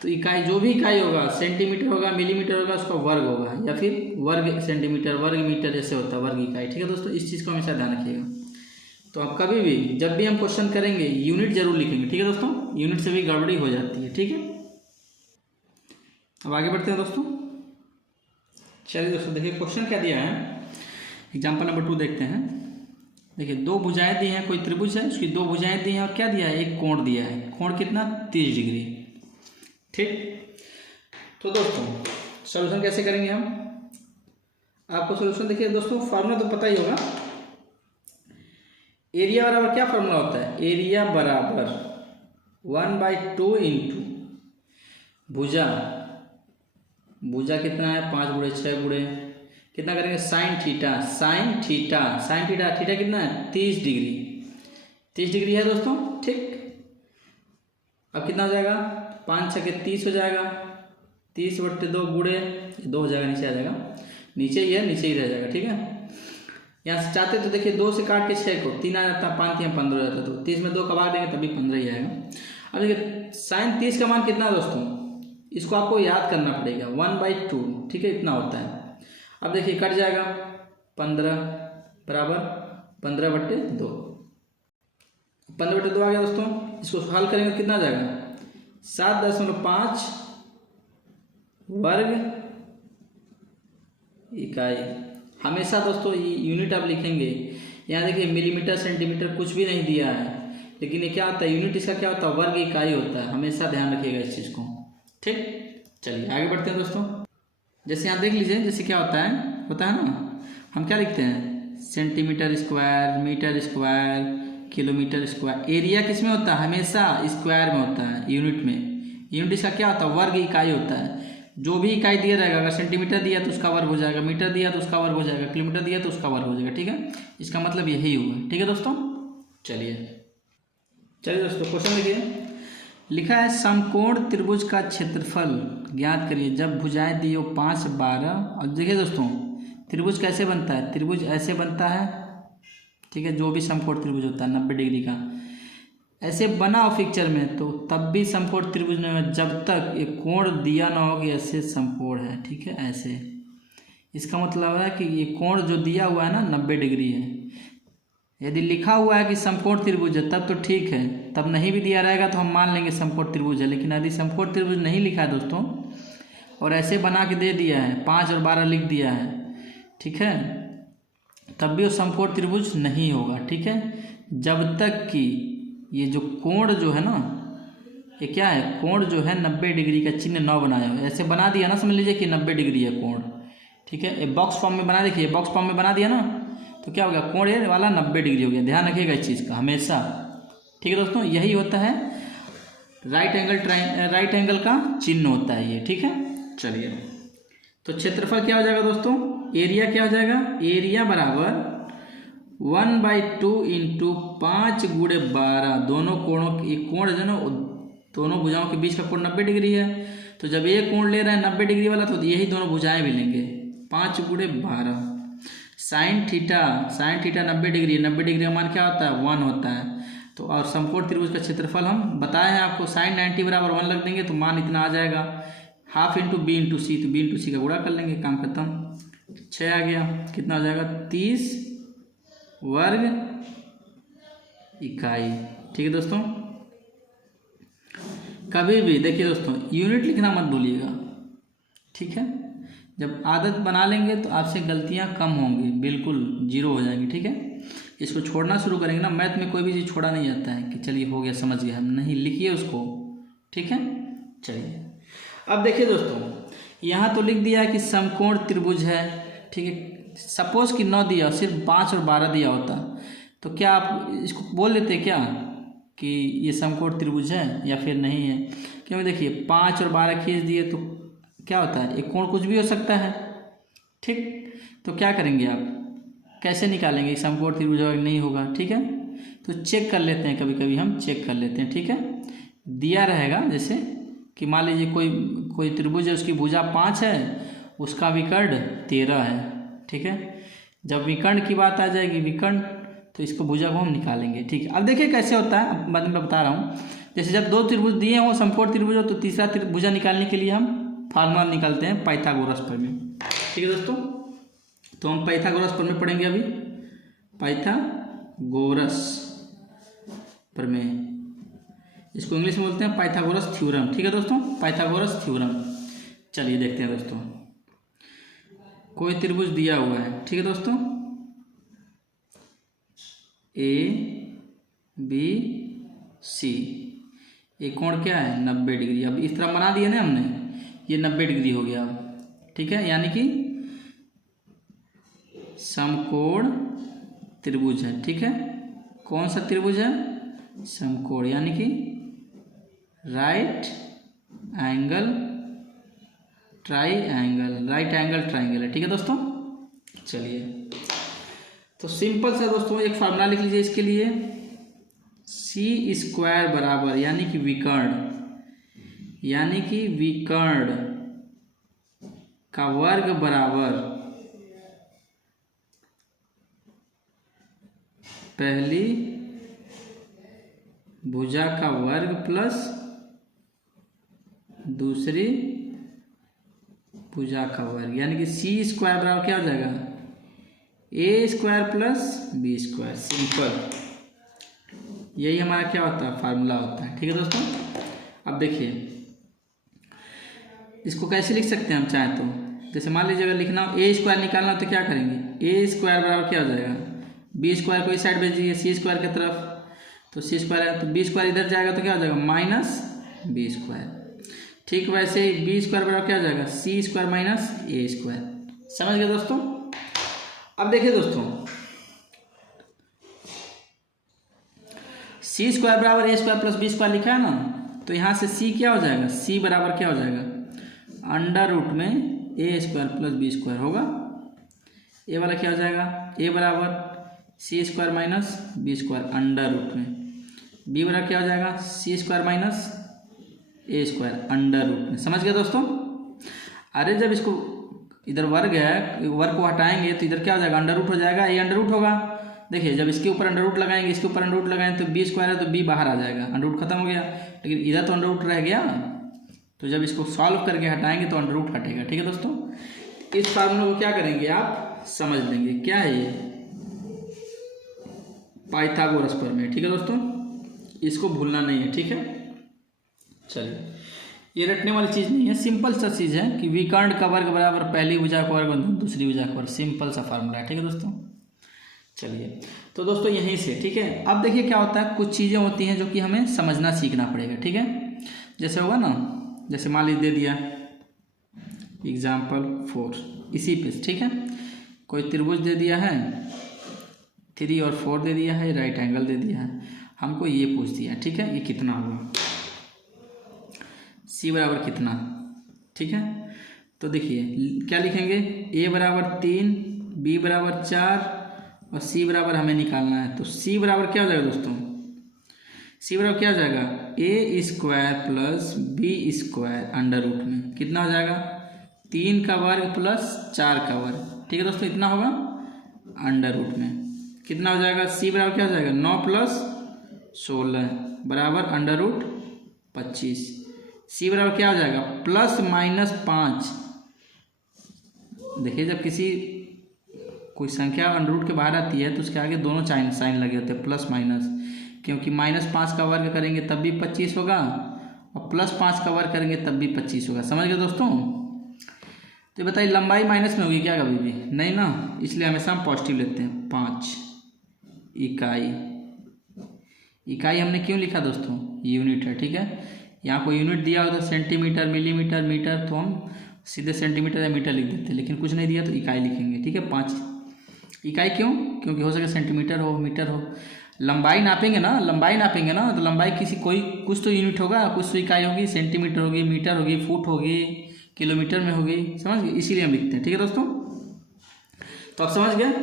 तो इकाई जो भी इकाई होगा, सेंटीमीटर होगा मिलीमीटर होगा, उसका वर्ग होगा, या फिर वर्ग सेंटीमीटर वर्ग मीटर ऐसे होता है वर्ग इकाई। ठीक है दोस्तों, इस चीज़ को हमेशा ध्यान रखिएगा। तो आप कभी भी जब भी हम क्वेश्चन करेंगे यूनिट जरूर लिखेंगे। ठीक है दोस्तों, यूनिट से भी गड़बड़ी हो जाती है। ठीक है, अब आगे बढ़ते हैं दोस्तों। चलिए दोस्तों देखिए क्वेश्चन क्या दिया है, एग्जाम्पल नंबर 2 देखते हैं। देखिए दो भुजाएं दी हैं, कोई त्रिभुज है, उसकी दो भुजाएं दी हैं और क्या दिया है, एक कोण दिया है। कोण कितना, 30 डिग्री। ठीक, तो दोस्तों सॉल्यूशन कैसे करेंगे हम, आपको सॉल्यूशन देखिए दोस्तों, फार्मूला तो पता ही होगा। एरिया बराबर क्या फार्मूला होता है, एरिया बराबर 1/2 इंटू भुजा, भुजा कितना है 5 गुणे 6 गुणे कितना करेंगे sine theta, sine theta, sine theta, theta कितना है 30 डिग्री, 30 डिग्री है दोस्तों। ठीक, अब कितना हो जाएगा, 5 छके 30 हो जाएगा, 30/2 गुणे 2 हो जाएगा, नीचे आ जाएगा, नीचे ही है, नीचे ही रह जाएगा। ठीक है, यहाँ से चाहते तो देखिए 2 से काट के 6 को 3 आ जाता, 5 या 15 हो जाता, तो 30 में 2 कबाड़ देंगे तभी 15 ही आएगा। अब देखिए साइन 30 का मान कितना है दोस्तों, इसको आपको याद करना पड़ेगा, 1/2। ठीक है, इतना होता है। अब देखिए कट जाएगा, 15 बराबर 15/2, 15/2 आ गया दोस्तों। इसको हल करेंगे तो कितना आ जाएगा, 7.5 वर्ग इकाई। हमेशा दोस्तों यूनिट आप लिखेंगे, यहाँ देखिए मिलीमीटर सेंटीमीटर कुछ भी नहीं दिया है, लेकिन ये क्या होता है, यूनिट इसका क्या होता है, वर्ग इकाई होता है, हमेशा ध्यान रखिएगा इस चीज़ को। ठीक, चलिए आगे बढ़ते हैं दोस्तों। जैसे यहाँ देख लीजिए, जैसे क्या होता है ना, हम क्या लिखते हैं, centimetre square, metre square, kilometre square. Area किस में होता है, हमेशा स्क्वायर में होता है, यूनिट में। यूनिट इसका क्या होता है, वर्ग इकाई होता है। जो भी इकाई दिया रहेगा, अगर सेंटीमीटर दिया तो उसका वर्ग हो जाएगा, मीटर दिया तो उसका वर्ग हो जाएगा, किलोमीटर दिया तो उसका वर्ग हो जाएगा। ठीक है, इसका मतलब यही हुआ। ठीक है दोस्तों, चलिए दोस्तों क्वेश्चन देखिए, लिखा है समकोण त्रिभुज का क्षेत्रफल ज्ञात करिए जब भुजाएं दी हो 5, 12। और देखिए दोस्तों त्रिभुज कैसे बनता है, त्रिभुज ऐसे बनता है। ठीक है, जो भी समकोण त्रिभुज होता है 90 डिग्री का, ऐसे बना हो पिक्चर में तो तब भी समकोण त्रिभुज नहीं है, जब तक ये कोण दिया ना हो कि ऐसे समकोण है। ठीक है, ऐसे, इसका मतलब है कि ये कोण जो दिया हुआ है ना 90 डिग्री है। यदि लिखा हुआ है कि समकोण त्रिभुज है तब तो ठीक है, तब नहीं भी दिया रहेगा तो हम मान लेंगे समकोण त्रिभुज है। लेकिन यदि समकोण त्रिभुज नहीं लिखा है दोस्तों, और ऐसे बना के दे दिया है, 5 और 12 लिख दिया है, ठीक है, तब भी वो समकोण त्रिभुज नहीं होगा। ठीक है, जब तक कि ये जो कोण जो है ना, ये क्या है, कोण जो है 90 डिग्री का चिन्ह न बनाया हो। ऐसे बना दिया ना, समझ लीजिए कि 90 डिग्री है कोण। ठीक है, ये बॉक्स फॉर्म में बना, देखिए बॉक्स फॉर्म में बना दिया ना, तो क्या हो गया, कोण ये वाला 90 डिग्री हो गया। ध्यान रखिएगा इस चीज़ का हमेशा। ठीक है दोस्तों, यही होता है राइट एंगल का चिन्ह होता है ये। ठीक है, चलिए तो क्षेत्रफल क्या हो जाएगा दोस्तों, एरिया क्या हो जाएगा, एरिया बराबर 1/2 इंटू 5 गुणे 12। दोनों कोणों की कोण जो ना, दोनों भुजाओं के बीच का कोण 90 डिग्री है, तो जब ये कोण ले रहे हैं 90 डिग्री वाला, तो यही दोनों भुजाएं भी लेंगे, 5 गुणे 12। साइन थीटा 90 डिग्री, 90 डिग्री का मान क्या होता है, 1 होता है। तो और समकोण त्रिभुज का क्षेत्रफल हम बताए हैं आपको, साइन 90 बराबर 1 रख देंगे तो मान इतना आ जाएगा, हाफ इंटू बी इंटू सी, तो बी इंटू सी का गुणा कर लेंगे, काम खत्म। 6 आ गया, कितना हो जाएगा, 30 वर्ग इकाई। ठीक है दोस्तों, कभी भी देखिए दोस्तों यूनिट लिखना मत भूलिएगा। ठीक है, जब आदत बना लेंगे तो आपसे गलतियां कम होंगी, बिल्कुल 0 हो जाएंगी। ठीक है, इसको छोड़ना शुरू करेंगे ना, मैथ में कोई भी चीज़ छोड़ा नहीं जाता है कि चलिए हो गया समझ गया, हम नहीं, लिखिए उसको। ठीक है, चलिए अब देखिए दोस्तों, यहाँ तो लिख दिया है कि समकोण त्रिभुज है। ठीक है, सपोज कि 9 दिया, सिर्फ 5 और 12 दिया होता, तो क्या आप इसको बोल लेते क्या कि ये समकोण त्रिभुज है या फिर नहीं है? क्योंकि देखिए 5 और 12 खींच दिए तो क्या होता है, एक कोण कुछ भी हो सकता है। ठीक, तो क्या करेंगे आप, कैसे निकालेंगे समकोण त्रिभुज होगा नहीं होगा? ठीक है, तो चेक कर लेते हैं, कभी कभी हम चेक कर लेते हैं। ठीक है, दिया रहेगा जैसे कि मान लीजिए कोई त्रिभुज है, उसकी भुजा 5 है, उसका विकर्ण 13 है। ठीक है, जब विकर्ण की बात आ जाएगी, विकर्ण, तो इसको भुजा को हम निकालेंगे। ठीक है, अब देखिए कैसे होता है, अब मैं बता रहा हूँ। जैसे जब 2 त्रिभुज दिए हो समकोण त्रिभुज हो, तो तीसरा भुजा निकालने के लिए हम फार्मूला निकालते हैं पाइथागोरस प्रमेय। ठीक है दोस्तों, तो हम पाइथागोरस प्रमेय पढ़ेंगे अभी, पाइथागोरस प्रमेय, इसको इंग्लिश में बोलते हैं पाइथागोरस थ्योरम। ठीक है दोस्तों, पाइथागोरस थ्योरम। चलिए देखते हैं दोस्तों, कोई त्रिभुज दिया हुआ है। ठीक है दोस्तों, ABC। ये कोण क्या है 90 डिग्री। अब इस तरह बना दिया ना हमने, ये 90 डिग्री हो गया। ठीक है, यानी कि समकोण त्रिभुज है। ठीक है, कौन सा त्रिभुज है? समकोण, यानी कि right angle triangle, right angle triangle है। ठीक है दोस्तों, चलिए तो सिंपल सा दोस्तों एक फार्मूला लिख लीजिए इसके लिए। सी स्क्वायर बराबर, यानी कि विकर्ण का वर्ग बराबर पहली भुजा का वर्ग प्लस दूसरी भुजा का वर्ग, यानी कि सी स्क्वायर बराबर क्या हो जाएगा? A square plus B square. Simple, यही हमारा क्या होता है? फार्मूला होता है। ठीक है दोस्तों, अब देखिए इसको कैसे लिख सकते हैं हम चाहें तो। जैसे मान लीजिए अगर लिखना हो ए स्क्वायर निकालना हो तो क्या करेंगे? ए स्क्वायर बराबर क्या हो जाएगा? बी स्क्वायर को इस साइड भेज दीजिए सी स्क्वायर की तरफ, तो सी स्क्वायर है तो बी स्क्वायर इधर जाएगा तो क्या हो जाएगा? Minus B square. ठीक वैसे ही बी स्क्वायर बराबर क्या हो जाएगा? C square minus A square. समझ गए दोस्तों? अब देखिए दोस्तों, सी स्क्वायर बराबर A square plus B square लिखा है ना, तो यहाँ से सी क्या हो जाएगा? सी बराबर क्या हो जाएगा? अंडर रूट में A square plus B square होगा। ए वाला क्या हो जाएगा? ए बराबर C square minus B square under root में। बी बराबर क्या हो जाएगा? C square minus A square under root में। समझ गए दोस्तों? अरे जब इसको इधर वर्ग है, वर्ग को हटाएंगे तो इधर क्या हो जाएगा? अंडर रूट हो जाएगा, ए अंडर रूट होगा। देखिए जब इसके ऊपर अंडर रूट लगाएंगे, इसके ऊपर अंडर रूट लगाएंगे तो बी स्क्वायर है तो बी बाहर आ जाएगा, अंडर रूट खत्म हो गया। लेकिन इधर तो अंडर रूट रह गया, तो जब इसको सॉल्व करके हटाएंगे तो अंडर रूट हटेगा। ठीक है दोस्तों, इस फार्मूला को क्या करेंगे आप समझ लेंगे। क्या है ये? पाइथागोरस प्रमेय। ठीक है दोस्तों, इसको भूलना नहीं है। ठीक है, चलिए ये रटने वाली चीज़ नहीं है, सिंपल सा चीज़ है कि विकर्ण का वर्ग बराबर पहली भुजा का वर्ग दूसरी भुजा का वर्ग। सिंपल सा फार्मूला है। ठीक है दोस्तों, चलिए तो दोस्तों यहीं से। ठीक है, अब देखिए क्या होता है, कुछ चीज़ें होती हैं जो कि हमें समझना सीखना पड़ेगा। ठीक है, जैसे होगा ना, जैसे मान लीजिए दे दिया एग्जाम्पल 4 इसी पे। ठीक है, कोई त्रिभुज दे दिया है, 3 और 4 दे दिया है, राइट एंगल दे दिया है, हमको ये पूछ दिया। ठीक है, ये कितना होगा? सी बराबर कितना? ठीक है, तो देखिए क्या लिखेंगे? ए बराबर 3, बी बराबर 4 और सी बराबर हमें निकालना है। तो सी बराबर क्या हो जाएगा दोस्तों? सी बराबर क्या हो जाएगा? A square plus B square under root में कितना हो जाएगा? 3 का वर्ग प्लस 4 का वर्ग। ठीक है दोस्तों, इतना होगा अंडर रूट में कितना हो जाएगा? सी बराबर क्या हो जाएगा? 9 प्लस 16 बराबर अंडर रूट 25। सी बराबर क्या हो जाएगा? Plus minus 5। देखिए जब कोई संख्या अंडर रूट के बाहर आती है तो उसके आगे दोनों साइन लगे होते हैं, प्लस माइनस, क्योंकि -5 का वर्ग करेंगे तब भी 25 होगा और +5 का वर्ग करेंगे तब भी 25 होगा। समझ गए दोस्तों? तो बताइए लंबाई माइनस में होगी क्या कभी भी? नहीं ना, इसलिए हमेशा हम पॉजिटिव लेते हैं। 5 इकाई हमने क्यों लिखा दोस्तों? यूनिट है। ठीक है, यहाँ कोई यूनिट दिया होता सेंटीमीटर, मिलीमीटर, मीटर, तो हम सीधे सेंटीमीटर या मीटर लिख देते हैं, लेकिन कुछ नहीं दिया तो इकाई लिखेंगे। ठीक है, 5 इकाई क्यों? क्योंकि हो सके सेंटीमीटर हो, मीटर हो। लंबाई नापेंगे ना तो लंबाई कुछ तो यूनिट होगा, कुछ तो इकाई होगी, सेंटीमीटर होगी, मीटर होगी, फुट होगी, किलोमीटर में होगी। समझ गए? इसीलिए हम लिखते हैं। ठीक है दोस्तों, तो आप समझ गए,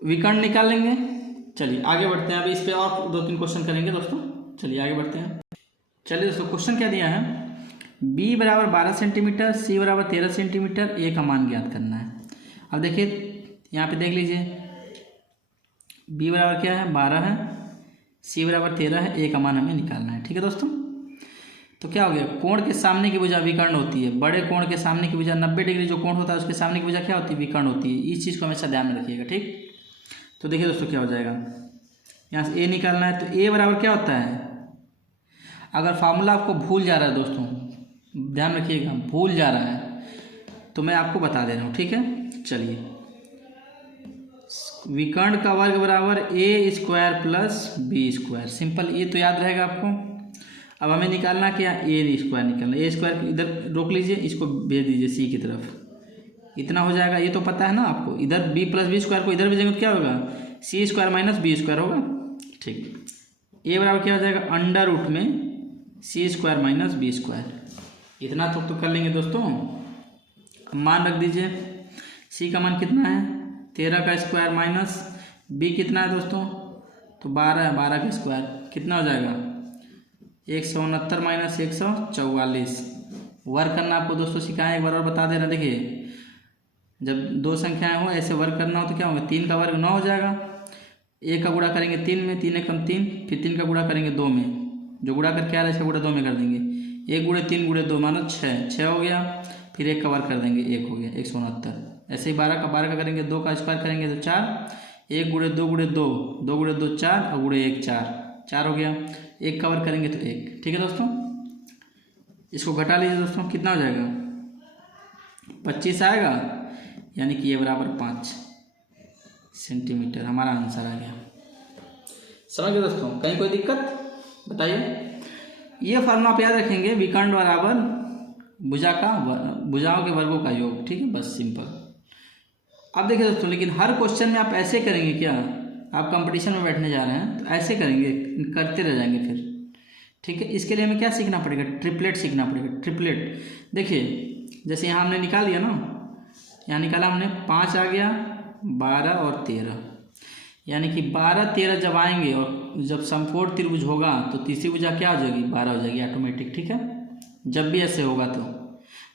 विकर्ण निकाल लेंगे। चलिए आगे बढ़ते हैं। अभी इस पर और 2-3 क्वेश्चन करेंगे दोस्तों। चलिए आगे बढ़ते हैं। चलिए दोस्तों, क्वेश्चन क्या दिया है? b बराबर 12 सेंटीमीटर, c बराबर 13 सेंटीमीटर, a का मान ज्ञात करना है। अब देखिए यहाँ पे देख लीजिए, b बराबर क्या है? 12 है, c बराबर 13 है, a का मान हमें निकालना है। ठीक है दोस्तों, तो क्या हो गया? कोण के सामने की भुजा विकर्ण होती है। बड़े कोण के सामने की भुजा 90 डिग्री जो कोण होता है उसके सामने की भुजा क्या होती है? विकर्ण होती है। इस चीज़ को हमेशा ध्यान में रखिएगा। ठीक, तो देखिए दोस्तों क्या हो जाएगा, यहाँ से a निकालना है, तो a बराबर क्या होता है? अगर फार्मूला आपको भूल जा रहा है दोस्तों, ध्यान रखिएगा, भूल जा रहा है तो मैं आपको बता दे रहा हूँ। ठीक है, चलिए विकर्ण का वर्ग बराबर A square plus B square. Simple, ये तो याद रहेगा आपको। अब हमें निकालना क्या, ए स्क्वायर निकालना। ए स्क्वायर इधर रोक लीजिए, इसको भेज दीजिए सी की तरफ, इतना हो जाएगा। ये तो पता है ना आपको, इधर बी प्लस बी स्क्वायर को इधर भेजेंगे तो क्या होगा, सी स्क्वायर माइनस बी स्क्वायर होगा। ठीक, ए बराबर क्या हो जाएगा, अंडर रूट में सी स्क्वायर माइनस बी स्क्वायर। इतना तो कर लेंगे दोस्तों। मान रख दीजिए, सी का मान कितना है 13 का स्क्वायर माइनस बी कितना है दोस्तों, तो 12 है, 12 का स्क्वायर कितना हो जाएगा 169 माइनस 144। वर्क करना आपको दोस्तों सिखाएं, एक बार और बता दे रहे। देखिए, जब दो संख्याएं हो ऐसे वर्क करना हो तो क्या होगा, 3 का वर्ग 9 हो जाएगा, 1 का गुणा करेंगे 3 में, 3 एकम 3, फिर 3 का गुणा करेंगे 2 में, जो गुणा करके आ रहा है इसका गुणा 2 में कर देंगे, 1 गुणे 3 गुणे 2 मानो 6 हो गया, फिर 1 का वर्ग कर देंगे 1 हो गया 169। ऐसे ही 12 का करेंगे, 2 का स्क्वायर करेंगे तो 4, 1 गुणे 2 गुणे 2, 2 गुणे 2 4 और गुणे 1 4 हो गया, 1 का वर्ग करेंगे तो 1। ठीक है दोस्तों, इसको घटा लीजिए दोस्तों, कितना हो जाएगा 25 आएगा, यानी कि ये बराबर 5 सेंटीमीटर हमारा आंसर आ गया। समझ गए दोस्तों, कहीं कोई दिक्कत बताइए। ये फार्मूला आप याद रखेंगे, विकर्ण बराबर भुजाओं के वर्गों का योग। ठीक है, बस सिंपल। अब देखिए दोस्तों, लेकिन हर क्वेश्चन में आप ऐसे करेंगे क्या, आप कंपटीशन में बैठने जा रहे हैं तो ऐसे करेंगे, करते रह जाएंगे फिर। ठीक है, इसके लिए हमें क्या सीखना पड़ेगा, ट्रिपलेट सीखना पड़ेगा। ट्रिपलेट देखिए, जैसे यहाँ हमने निकाल लिया ना, यहाँ निकाला हमने 5 आ गया, 12 और 13, यानी कि 12 13 जब आएंगे और जब समकोण त्रिभुज होगा तो तीसरी भुजा क्या हो जाएगी, 12 हो जाएगी ऑटोमेटिक। ठीक है, जब भी ऐसे होगा तो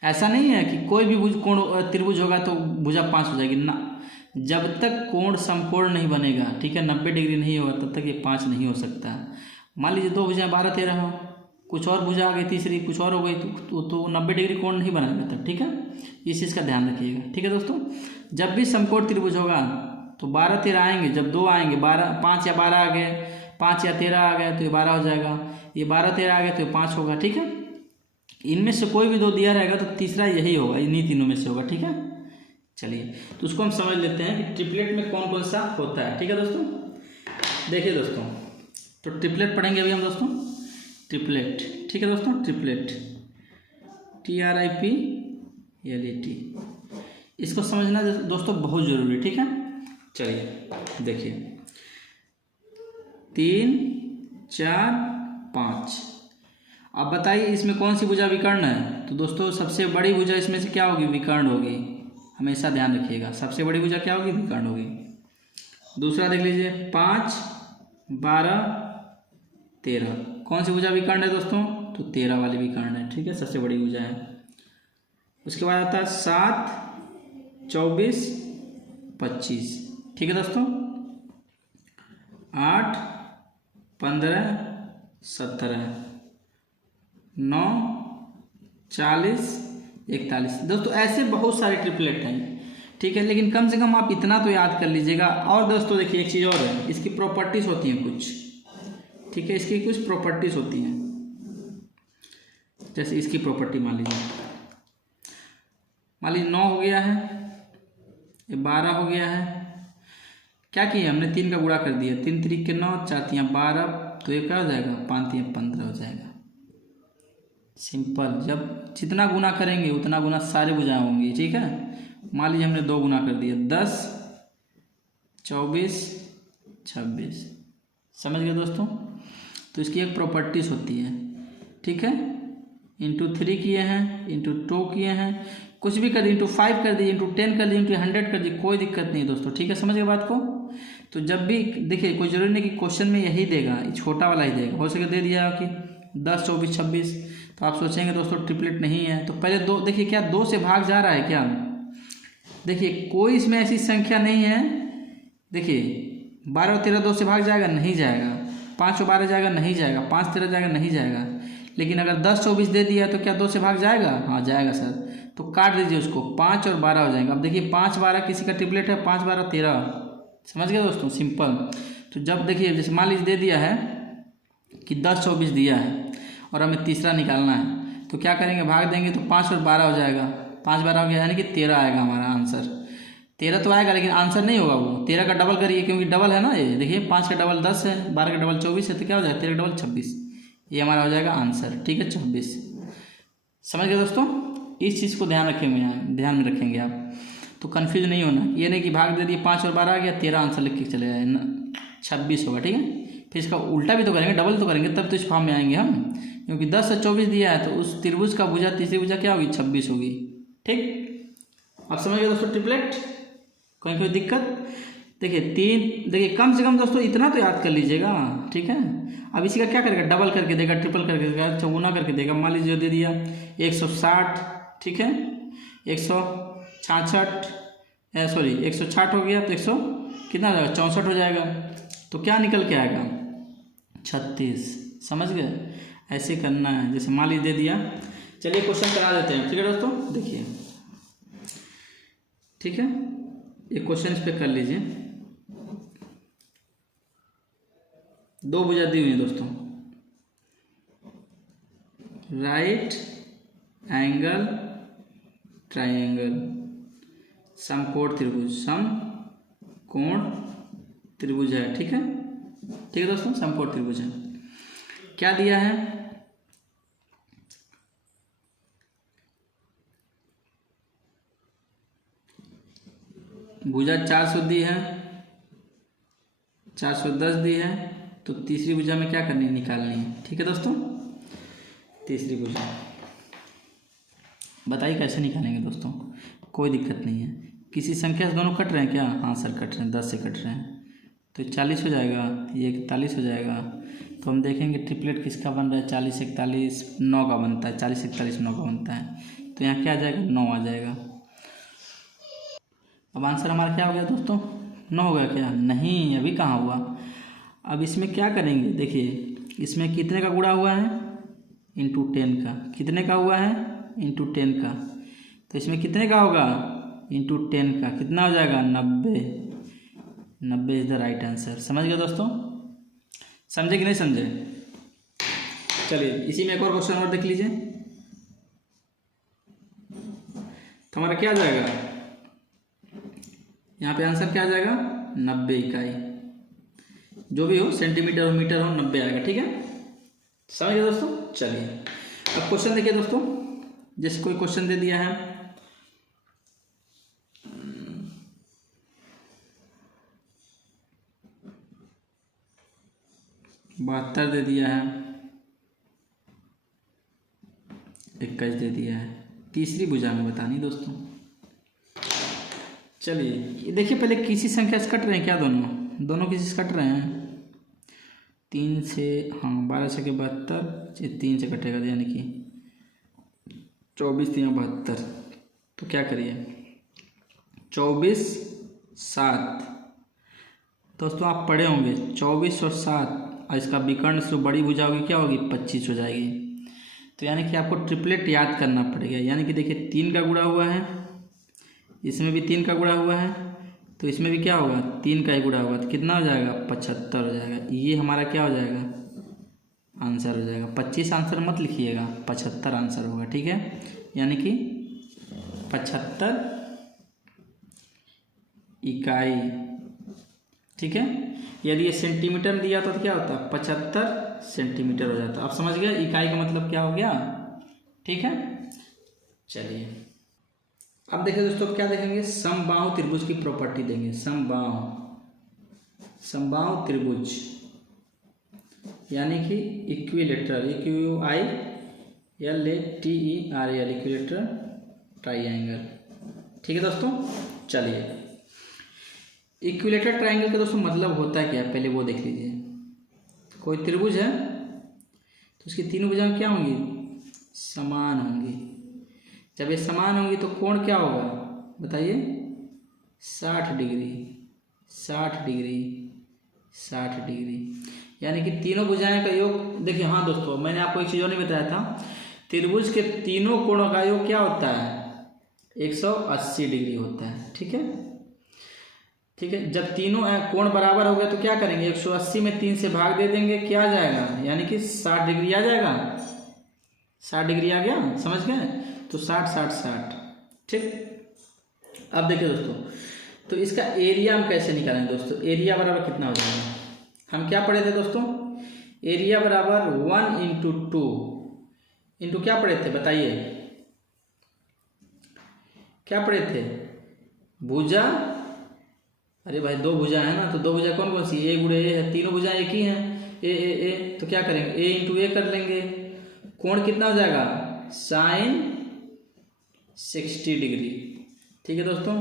ऐसा नहीं है कि कोई भी कोण त्रिभुज होगा तो भुजा 5 हो जाएगी ना, जब तक कोण समकोण नहीं बनेगा, ठीक है, 90 डिग्री नहीं होगा तब तक ये 5 नहीं हो सकता। मान लीजिए 2 भुजाएं 12 13 हो, कुछ और भुजा आ गई तीसरी, कुछ और हो गई तो 90 डिग्री कोण नहीं बनाएगा तब। ठीक है, इस चीज़ का ध्यान रखिएगा। ठीक है दोस्तों, जब भी समकोण त्रिभुज होगा तो 12 13 आएंगे, जब 2 आएंगे 5 या 12 आ गए, 5 या 13 आ गए तो ये 12 हो जाएगा, ये 12 13 आ गए तो ये 5 होगा। ठीक है, इनमें से कोई भी 2 दिया रहेगा तो तीसरा यही होगा, इन्हीं तीनों में से होगा। ठीक है, चलिए तो उसको हम समझ लेते हैं कि ट्रिपलेट में कौन कौन सा होता है। ठीक है दोस्तों, देखिए दोस्तों, तो ट्रिपलेट पढ़ेंगे अभी हम दोस्तों, ट्रिपलेट। ठीक है दोस्तों, ट्रिपलेट TRIPLET, इसको समझना दोस्तों बहुत जरूरी है। ठीक है, चलिए देखिए, 3 4 5। अब बताइए इसमें कौन सी भुजा विकर्ण है, तो दोस्तों सबसे बड़ी भुजा इसमें से क्या होगी, विकर्ण होगी। हमेशा ध्यान रखिएगा, सबसे बड़ी भुजा क्या होगी, विकर्ण होगी। दूसरा देख लीजिए, 5 12 13, कौन सी भुजा विकर्ण है दोस्तों, तो 13 वाली विकर्ण है। ठीक है, सबसे बड़ी भुजा है। उसके बाद आता है 7 24 25। ठीक है दोस्तों, 8 15 17 9 40 41। दोस्तों ऐसे बहुत सारे ट्रिपलेट हैं। ठीक है, लेकिन कम से कम आप इतना तो याद कर लीजिएगा। और दोस्तों देखिए, एक चीज़ और है, इसकी प्रॉपर्टीज होती हैं कुछ। ठीक है, इसकी कुछ प्रॉपर्टीज होती हैं, जैसे इसकी प्रॉपर्टी मान लीजिए 9 हो गया है, ये 12 हो गया है, क्या किया हमने 3 का गुणा कर दिया, 3 3 के 9, 4 3 12, तो ये क्या हो जाएगा 5 3 15 हो जाएगा। सिंपल, जब जितना गुना करेंगे उतना गुना सारे भुजाएं होंगी। ठीक है, मान लीजिए हमने 2 गुना कर दिया, 10 24 26। समझ गए दोस्तों, तो इसकी एक प्रॉपर्टीज होती है। ठीक है, इंटू 3 किए हैं, इंटू 2 किए हैं, कुछ भी कर दिए, इंटू 5 कर दिए, इंटू 10 कर दिए, इंटू 100 कर दिए, कोई दिक्कत नहीं दोस्तों। ठीक है, समझ गए बात को। तो जब भी देखिए, कोई जरूरी नहीं कि क्वेश्चन में यही देगा, छोटा वाला ही देगा, हो सके दे दिया कि 10 24 26, तो आप सोचेंगे दोस्तों ट्रिपलेट नहीं है, तो पहले 2 देखिए, क्या 2 से भाग जा रहा है क्या, देखिए कोई इसमें ऐसी संख्या नहीं है। देखिए 12 और 13 2 से भाग जाएगा, नहीं जाएगा। 5 और 12 जाएगा, नहीं जाएगा। 5 13 जाएगा, नहीं जाएगा। लेकिन अगर 10 24 दे दिया तो क्या 2 से भाग जाएगा, हाँ जाएगा सर, तो काट दीजिए उसको, 5 और 12 हो जाएगा। अब देखिए 5 12 किसी का ट्रिपलेट है, 5 12 13। समझ गए दोस्तों, सिंपल। तो जब देखिए, जैसे मान लीजिए दे दिया है कि 10 24 दिया है और हमें तीसरा निकालना है, तो क्या करेंगे, भाग देंगे तो 5 और 12 हो जाएगा, 5 12 हो गया, यानी कि 13 आएगा हमारा आंसर। 13 तो आएगा, लेकिन आंसर नहीं होगा वो। 13 का डबल करिए, क्योंकि डबल है ना ये। देखिए 5 का डबल 10 है, 12 का डबल 24 है, तो क्या हो जाएगा 13 का डबल 26। ये हमारा हो जाएगा आंसर। ठीक है, 24। समझ गए दोस्तों? इस चीज़ को ध्यान रखेंगे, यहाँ ध्यान में रखेंगे आप, तो कन्फ्यूज नहीं होना। ये नहीं कि भाग दे दिए 5 और 12 आ गया, 13 आंसर लिख के चले जाए ना, 26 होगा। ठीक है, फिर इसका उल्टा भी तो करेंगे, डबल तो करेंगे, तब तो इस फॉर्म में आएंगे हम। क्योंकि 10 और 24 दिया है, तो उस त्रिभुज का भुजा, तीसरी भुजा क्या होगी, 26 होगी। ठीक, आप समझ गए दोस्तों ट्रिपलेट? कोई दिक्कत? देखिए कम से कम दोस्तों इतना तो याद कर लीजिएगा। ठीक है, अब इसी का क्या करेगा, डबल करके देगा, ट्रिपल करके देगा, चौगुना करके देगा। मान लीजिए दे दिया 160, ठीक है, 166, सॉरी 160 हो गया, तो 100 कितना हो जाएगा, 64 हो जाएगा। तो क्या निकल के आएगा, 36। समझ गए? ऐसे करना है। जैसे मान लीजिए दे दिया, चलिए क्वेश्चन करा देते हैं। ठीक है दोस्तों, देखिए, ठीक है, एक क्वेश्चन इस पे कर लीजिए। 2 भुजा दी हुई है दोस्तों, राइट एंगल ट्राइंगल, समकोण त्रिभुज, समकोण त्रिभुज है। ठीक है, ठीक है दोस्तों, समकोण त्रिभुज है। क्या दिया है, भुजा 400 दी है, 410 दी है, तो तीसरी भुजा में क्या करनी है, निकालनी है। ठीक है दोस्तों, तीसरी भुजा बताइए कैसे निकालेंगे दोस्तों? कोई दिक्कत नहीं है। किसी संख्या से दोनों कट रहे हैं क्या? हाँ सर कट रहे हैं, 10 से कट रहे हैं, तो 40 हो जाएगा, ये 41 हो जाएगा। तो हम देखेंगे ट्रिपलेट किसका बन रहा है, 40 41 9 का बनता है, 40 41 9 का बनता है। तो यहाँ क्या आ जाएगा, 9 आ जाएगा। अब आंसर हमारा क्या हो गया दोस्तों, 9 हो गया क्या? नहीं, अभी कहाँ हुआ। अब इसमें क्या करेंगे, देखिए इसमें कितने का गुणा हुआ है, इंटू 10 का। कितने का हुआ है, इंटू 10 का। तो इसमें कितने का होगा, इंटू 10 का। कितना हो जाएगा, 90। 90 इज द राइट आंसर। समझ गए दोस्तों? समझे कि नहीं समझे? चलिए इसी में एक और क्वेश्चन और देख लीजिए। तो हमारा क्या आ जाएगा, यहाँ पे आंसर क्या आ जाएगा, 90 इकाई। जो भी हो, सेंटीमीटर हो मीटर हो, 90 आएगा। ठीक है, समझ गए दोस्तों? चलिए अब क्वेश्चन देखिए दोस्तों। जैसे कोई क्वेश्चन दे दिया है, बहत्तर दे दिया है, 21 दे दिया है, तीसरी भुजा में बतानी दोस्तों। चलिए देखिए, पहले किसी संख्या से कट रहे हैं क्या, दोनों किसी से कट रहे हैं। 3 से, हाँ 12 से के 72, 3 से कटेगा, यानी कि 24 या 72। तो क्या करिए, 24 7 दोस्तों आप पढ़े होंगे, 24 और 7, और इसका विकर्ण से बड़ी भुजा होगी क्या होगी, 25 हो जाएगी। तो यानी कि आपको ट्रिपलेट याद करना पड़ेगा। यानी कि देखिए 3 का गुणा हुआ है, इसमें भी 3 का गुणा हुआ है, तो इसमें भी क्या होगा, 3 का ही गुणा होगा, तो कितना हो जाएगा, 75 हो जाएगा। ये हमारा क्या हो जाएगा, आंसर हो जाएगा। 25 आंसर मत लिखिएगा, 75 आंसर होगा। ठीक है, यानी कि 75 इकाई। ठीक है, यदि ये सेंटीमीटर में दिया था तो क्या होता, 75 सेंटीमीटर हो जाता। आप समझ गए इकाई का मतलब क्या हो गया। ठीक है, चलिए अब देखिए दोस्तों, क्या देखेंगे, समबाहु त्रिभुज की प्रॉपर्टी देंगे। समबाहु त्रिभुज यानी कि इक्विलेटरल, IQUILATERAL, इक्विलेटरल ट्राइंगल। ठीक है दोस्तों, चलिए इक्विलेटरल ट्राइंगल का दोस्तों मतलब होता है क्या, पहले वो देख लीजिए। कोई त्रिभुज है तो उसकी तीनों भुजाएं क्या होंगी, समान होंगी। जब ये समान होंगी तो कोण क्या होगा बताइए, 60 डिग्री, 60 डिग्री, 60 डिग्री। यानी कि तीनों भुजाएं का योग। देखिए हाँ दोस्तों, मैंने आपको एक चीज़ और नहीं बताया था, त्रिभुज के तीनों कोणों का योग क्या होता है, 180 डिग्री होता है। ठीक है, ठीक है, जब तीनों कोण बराबर हो गए तो क्या करेंगे, 180 में 3 से भाग दे देंगे, क्या आ जाएगा, यानी कि 60 डिग्री आ जाएगा। 60 डिग्री आ गया, समझ गए? तो 60 60 60। ठीक, अब देखिए दोस्तों, तो इसका एरिया हम कैसे निकालेंगे दोस्तों? एरिया बराबर कितना हो जाएगा? हम क्या पढ़े थे दोस्तों? एरिया बराबर 1 इंटू 2 इंटू क्या पढ़े थे बताइए? क्या पढ़े थे? भुजा। अरे भाई दो भुजा है ना, तो दो भुजा कौन कौन सी? ए गुणे ए है, तीनों भुजा एक ही हैं, ए। तो क्या करेंगे? ए इंटू ए कर लेंगे। कोण कितना हो जाएगा? Sine 60 degree. ठीक है दोस्तों,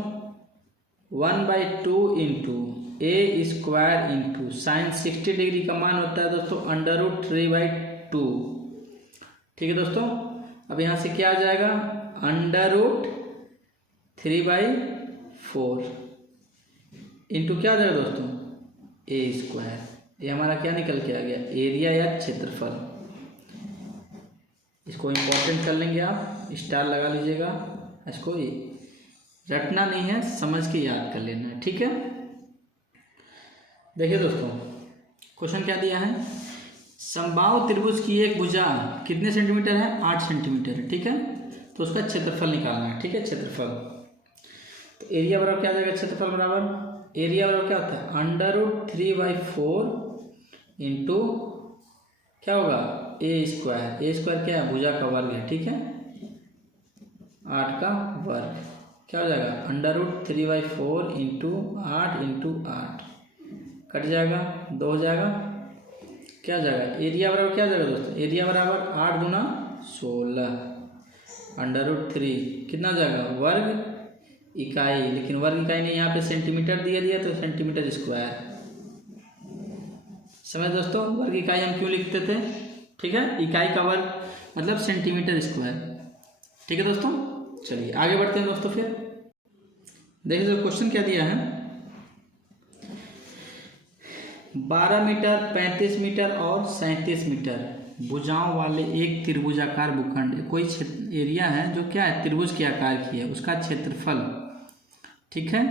1/2 into A square into sine 60 degree का मान होता है दोस्तों √3/2। ठीक है दोस्तों, अब यहाँ से क्या आ जाएगा? √3/4 इंटू क्या आ जाएगा दोस्तों? ए स्क्वायर। ये हमारा क्या निकल के आ गया? एरिया या क्षेत्रफल। इसको इम्पोर्टेंट कर लेंगे, आप स्टार लगा लीजिएगा। इसको रटना नहीं है, समझ के याद कर लेना है। ठीक है, देखिए दोस्तों क्वेश्चन क्या दिया है? समबाहु त्रिभुज की एक भुजा कितने सेंटीमीटर है? 8 सेंटीमीटर है। ठीक है, तो उसका क्षेत्रफल निकालना है। ठीक है, क्षेत्रफल। तो एरिया बराबर क्या आ जाएगा? क्षेत्रफल बराबर एरिया बराबर क्या होता है? √3/4 इंटू क्या होगा? ए स्क्वायर। ए स्क्वायर क्या है? भुजा का वर्ग है। ठीक है, 8 का वर्ग क्या हो जाएगा? √3/4 इंटू 8 इंटू 8 कट जाएगा, 2 हो जाएगा। क्या हो जाएगा? एरिया बराबर क्या हो जाएगा दोस्तों? एरिया बराबर 8 गुना 16 √3 कितना हो जाएगा? वर्ग इकाई। लेकिन वर्ग इकाई नहीं, यहाँ पे सेंटीमीटर दिया तो सेंटीमीटर स्क्वायर। समझ दोस्तों, वर्ग इकाई हम क्यों लिखते थे? ठीक है, इकाई का वर्ग मतलब सेंटीमीटर स्क्वायर। ठीक है दोस्तों, चलिए आगे बढ़ते हैं दोस्तों। फिर देखिए जो क्वेश्चन क्या दिया है, 12 मीटर, 35 मीटर और 37 मीटर भुजाओं वाले एक त्रिभुजाकार भूखंड, कोई एरिया है जो क्या है? त्रिभुज के आकार की है, उसका क्षेत्रफल। ठीक है,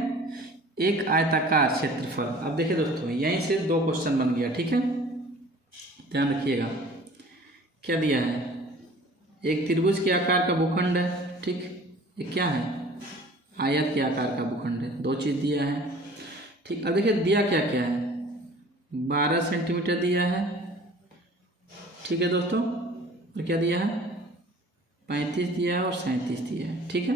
एक आयताकार क्षेत्रफल। अब देखिए दोस्तों, यहीं से 2 क्वेश्चन बन गया। ठीक है, ध्यान रखिएगा क्या दिया है? एक त्रिभुज के आकार का भूखंड है। ठीक, ये क्या है? आयत के आकार का भूखंड है। 2 चीज़ दिया है। ठीक, अब देखिए दिया क्या क्या है? 12 सेंटीमीटर दिया है। ठीक है दोस्तों, और क्या दिया है? 35 दिया है और 37 दिया है। ठीक है,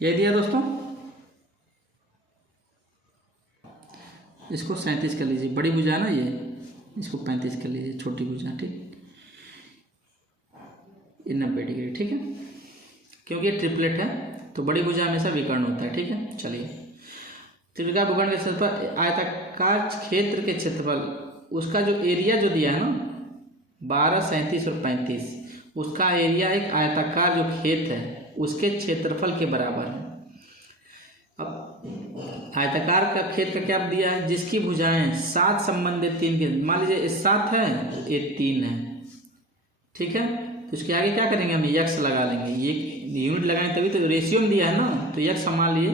ये दिया दोस्तों। इसको 37 कर लीजिए, बड़ी भुजा है ना ये, इसको 35 कर लीजिए, छोटी भुजा। ठीक, ये 90 डिग्री। ठीक है, क्योंकि ये ट्रिपलेट है तो बड़ी भुजा हमेशा विकर्ण होता है। ठीक है, चलिए त्रिभुजाकार भूखंड के क्षेत्रफल, आयताकार क्षेत्र के क्षेत्रफल, उसका जो एरिया जो दिया है ना 12, 37 और 35, उसका एरिया एक आयताकार जो खेत है उसके क्षेत्रफल के बराबर है। अब आयताकार का खेत का क्या दिया है? जिसकी भुजाएं 7 संबंधित 3 के, मान लीजिए 7 है, ये 3 है। ठीक है, तो इसके आगे क्या करेंगे? हम यक्स लगा लेंगे। ये यूनिट लगाएंगे तभी तो, रेशियो में दिया है ना, तो यक्स मान लिए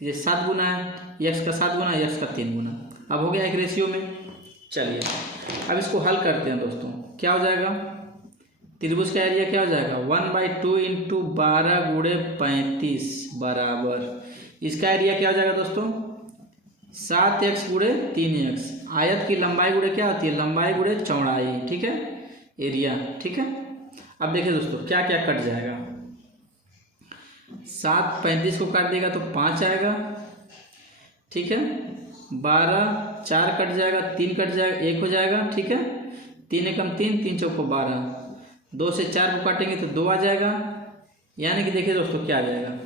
कि 7 गुना है, यक्स का 7 गुना, यक्स का 3 गुना। अब हो गया एक रेशियो में। चलिए अब इसको हल करते हैं दोस्तों। क्या हो जाएगा? त्रिभुज का एरिया क्या हो जाएगा? 1/2 इंटू 12 गुणे 35 बराबर, इसका एरिया क्या हो जाएगा दोस्तों? 7x गुणे 3x। आयत की लंबाई गुणे क्या होती है? लंबाई गुणे चौड़ाई। ठीक है, एरिया। ठीक है, अब देखिए दोस्तों क्या क्या कट जाएगा। 7 35 को काट देगा तो 5 आएगा। ठीक है, 12 4 कट जाएगा, 3 कट जाएगा, 1 हो जाएगा। ठीक है, 3 एकम 3, 3 चौको 12, 2 से 4 को काटेंगे तो 2 आ जाएगा। यानी कि देखिए दोस्तों क्या आ जाएगा,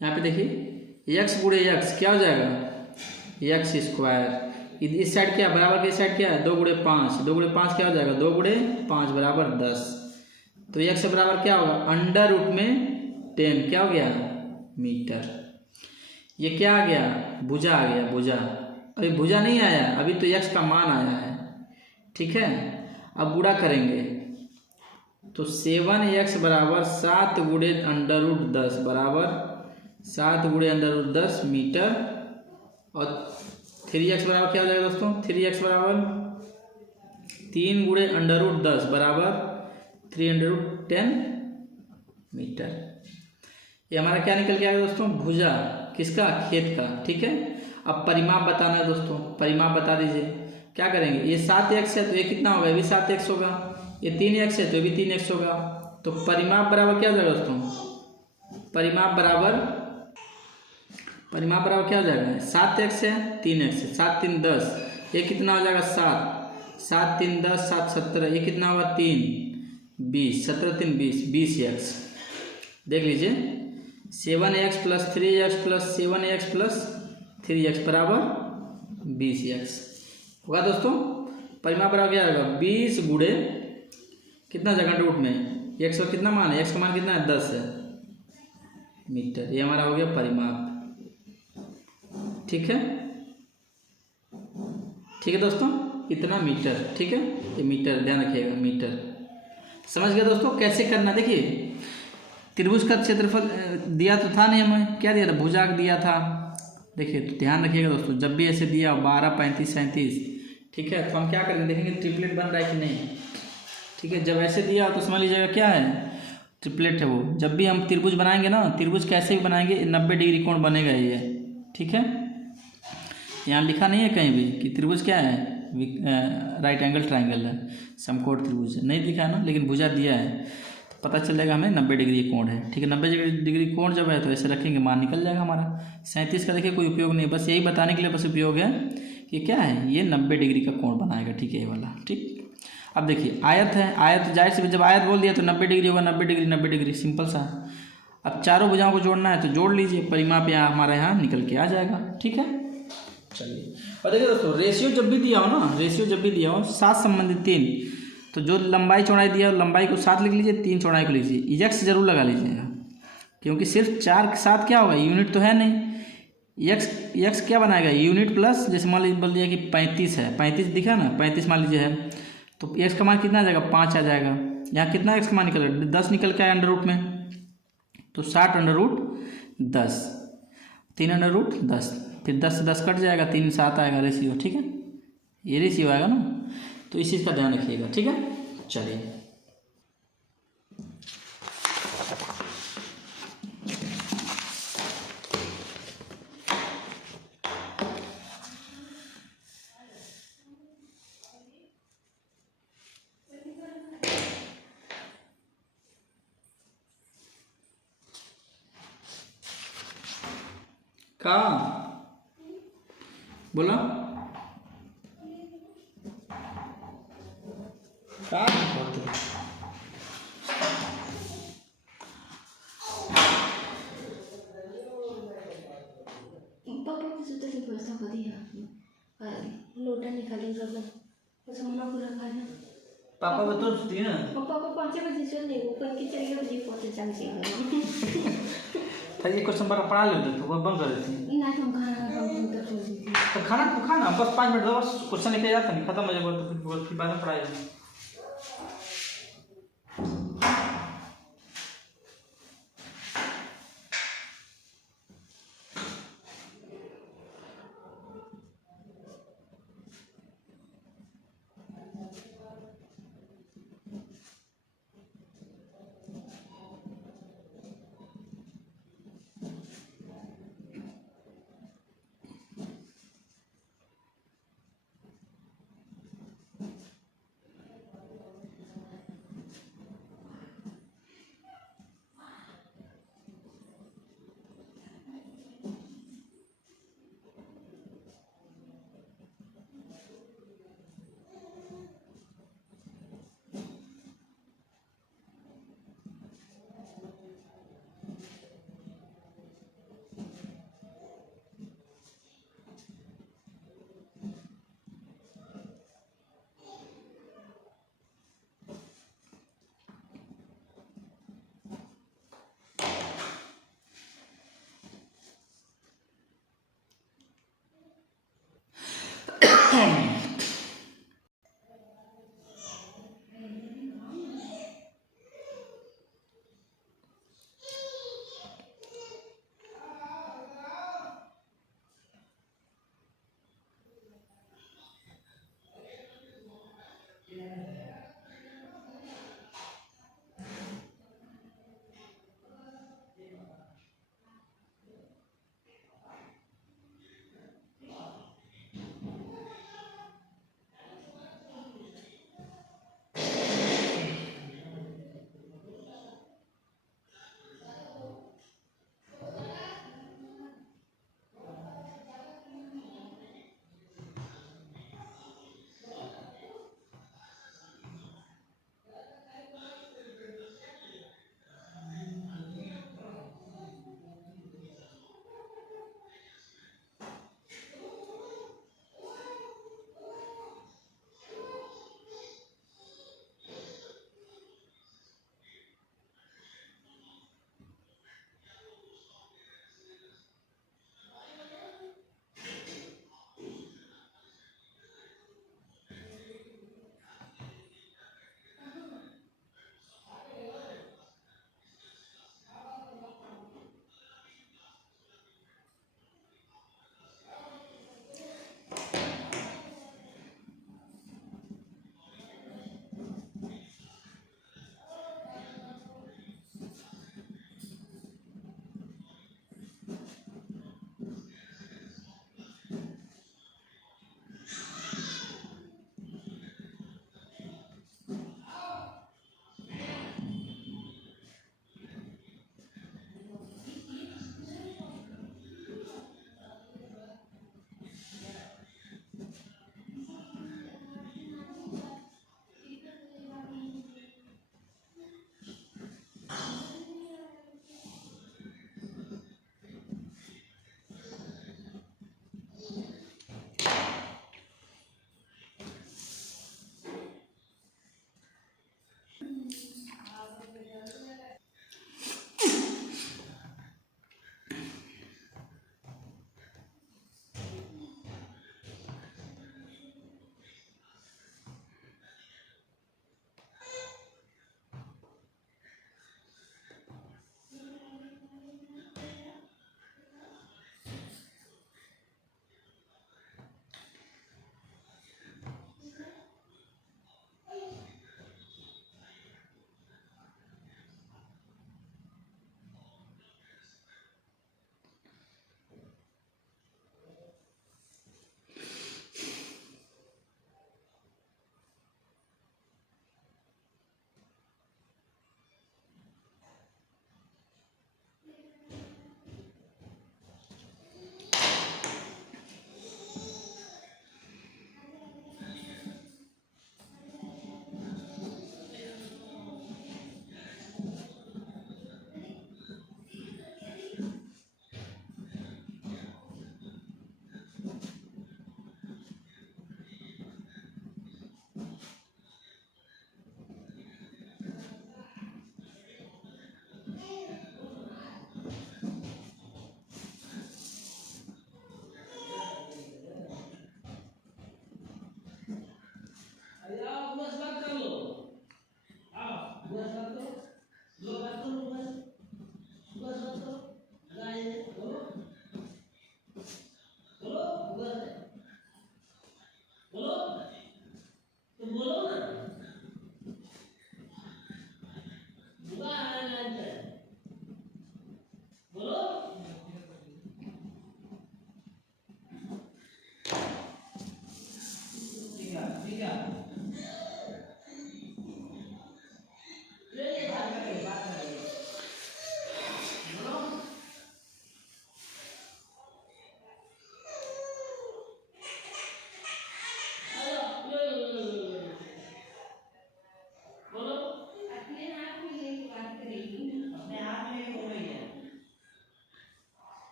यहाँ पे देखिए x गुणे x क्या हो जाएगा? x square. इस साइड क्या बराबर के साइड क्या है? 2 गुणे 5, 2 गुणे 5 क्या हो जाएगा? 2 गुणे 5 बराबर 10। तो x बराबर क्या होगा? √10 क्या हो गया? मीटर। ये क्या आ गया? भुजा आ गया, भुजा। अभी भुजा नहीं आया, अभी तो x का मान आया है। ठीक है, अब गुणा करेंगे तो 7x बराबर 7 गुणे √10 बराबर 7 गुणे √10 मीटर। और 3x बराबर क्या हो जाएगा दोस्तों? 3x बराबर 3 गुणे √10 बराबर 310 मीटर। ये हमारा क्या निकल के आएगा दोस्तों, भुजा किसका, खेत का। ठीक है, अब परिमाप बताना है दोस्तों, परिमाप बता दीजिए। क्या करेंगे, ये 7x है तो ये कितना होगा, ये भी 7x होगा। ये 3x है तो ये भी 3x होगा। तो परिमाप बराबर क्या हो जाएगा दोस्तों, परिमाप बराबर क्या हो जाएगा, 7x है 3x है, 7 3 10, ये कितना हो जाएगा 7, 7 3 10 7 17, ये कितना होगा 3 20, 17 3 20, 20x। देख लीजिए 7x plus 3x plus 7x plus 3x बराबर 20x होगा दोस्तों। परिमाप बराबर क्या आएगा, 20 गुणे कितना जगह रूट में, x का कितना मान है, x का मान कितना है 10 है मीटर। ये हमारा हो गया परिमाप। ठीक है, ठीक है दोस्तों, इतना मीटर। ठीक है, ये मीटर ध्यान रखिएगा, मीटर। समझ गए दोस्तों कैसे करना। देखिए त्रिभुज का क्षेत्रफल दिया तो था नहीं, हमें क्या दिया था, भुजा दिया था। देखिए तो ध्यान रखिएगा दोस्तों, जब भी ऐसे दिया 12 35 37, ठीक है, तो हम क्या करेंगे, देखेंगे ट्रिपलेट बन रहा है कि नहीं। ठीक है, जब ऐसे दिया तो समझ लीजिएगा क्या है, ट्रिपलेट है वो। जब भी हम त्रिभुज बनाएंगे ना, त्रिभुज कैसे भी बनाएंगे 90 डिग्री कोण बनेगा ये। ठीक है, यहाँ लिखा नहीं है कहीं भी कि त्रिभुज क्या है, राइट एंगल ट्राइंगल है, समकोण त्रिभुज नहीं लिखा है ना, लेकिन भुजा दिया है तो पता चल जाएगा हमें 90 डिग्री कोण है। ठीक है, 90 डिग्री कोण जब है तो ऐसे रखेंगे, मान निकल जाएगा हमारा। 37 का देखिए कोई उपयोग नहीं, बस यही बताने के लिए बस उपयोग है कि क्या है, ये 90 डिग्री का कोण बनाएगा। ठीक है, ये वाला। ठीक, अब देखिए आयत है, आयत जाहिर से जब आयत बोल दिया तो 90 डिग्री होगा, 90 डिग्री 90 डिग्री, सिंपल सा। अब चारों भुजाओं को जोड़ना है तो जोड़ लीजिए, परिमाप यहाँ हमारे यहाँ निकल के आ जाएगा। ठीक है, चलिए। और देखिए दोस्तों रेशियो जब भी दिया हो ना, रेशियो जब भी दिया हो 7 संबंधित 3, तो जो लंबाई चौड़ाई दिया हो लंबाई को 7 लिख लीजिए, 3 चौड़ाई को लीजिए, यक्स जरूर लगा लीजिएगा, क्योंकि सिर्फ 4 के साथ क्या होगा, यूनिट तो है नहीं। यक्स क्या बनाएगा, यूनिट प्लस, जैसे मान लीजिए बोल दिया कि 35 है, 35 दिखा ना, 35 मान लीजिए है, तो एक्स का मान कितना आ जाएगा, 5 आ जाएगा। यहाँ कितना एक्स का मान निकल, 10 निकल के आया अंडर रूट में, तो 60 अंडर रूट 10, 3 अंडर रूट 10, फिर 10 से 10 कट जाएगा, 3 7 आएगा रेशियो। ठीक है, ये रेशियो आएगा ना, तो इस चीज़ का ध्यान रखिएगा। ठीक है, चलिए। कहाँ बोला, कहाँ लोटा निकाली पापा बता सुती ना, पापा को 5 बजे चल देंगे, ऊपर की 4 बजे पहुंचे जाएंगे। ये क्वेश्चन पर पढ़ा लेते तो वो बंद कर देती ना, तुम खाना तो खाना तो खाना, बस 5 मिनट दो, बस क्वेश्चन लिखे जाता नहीं, खत्म हो जाएगा तो फिर बाद में पढ़ाएगा।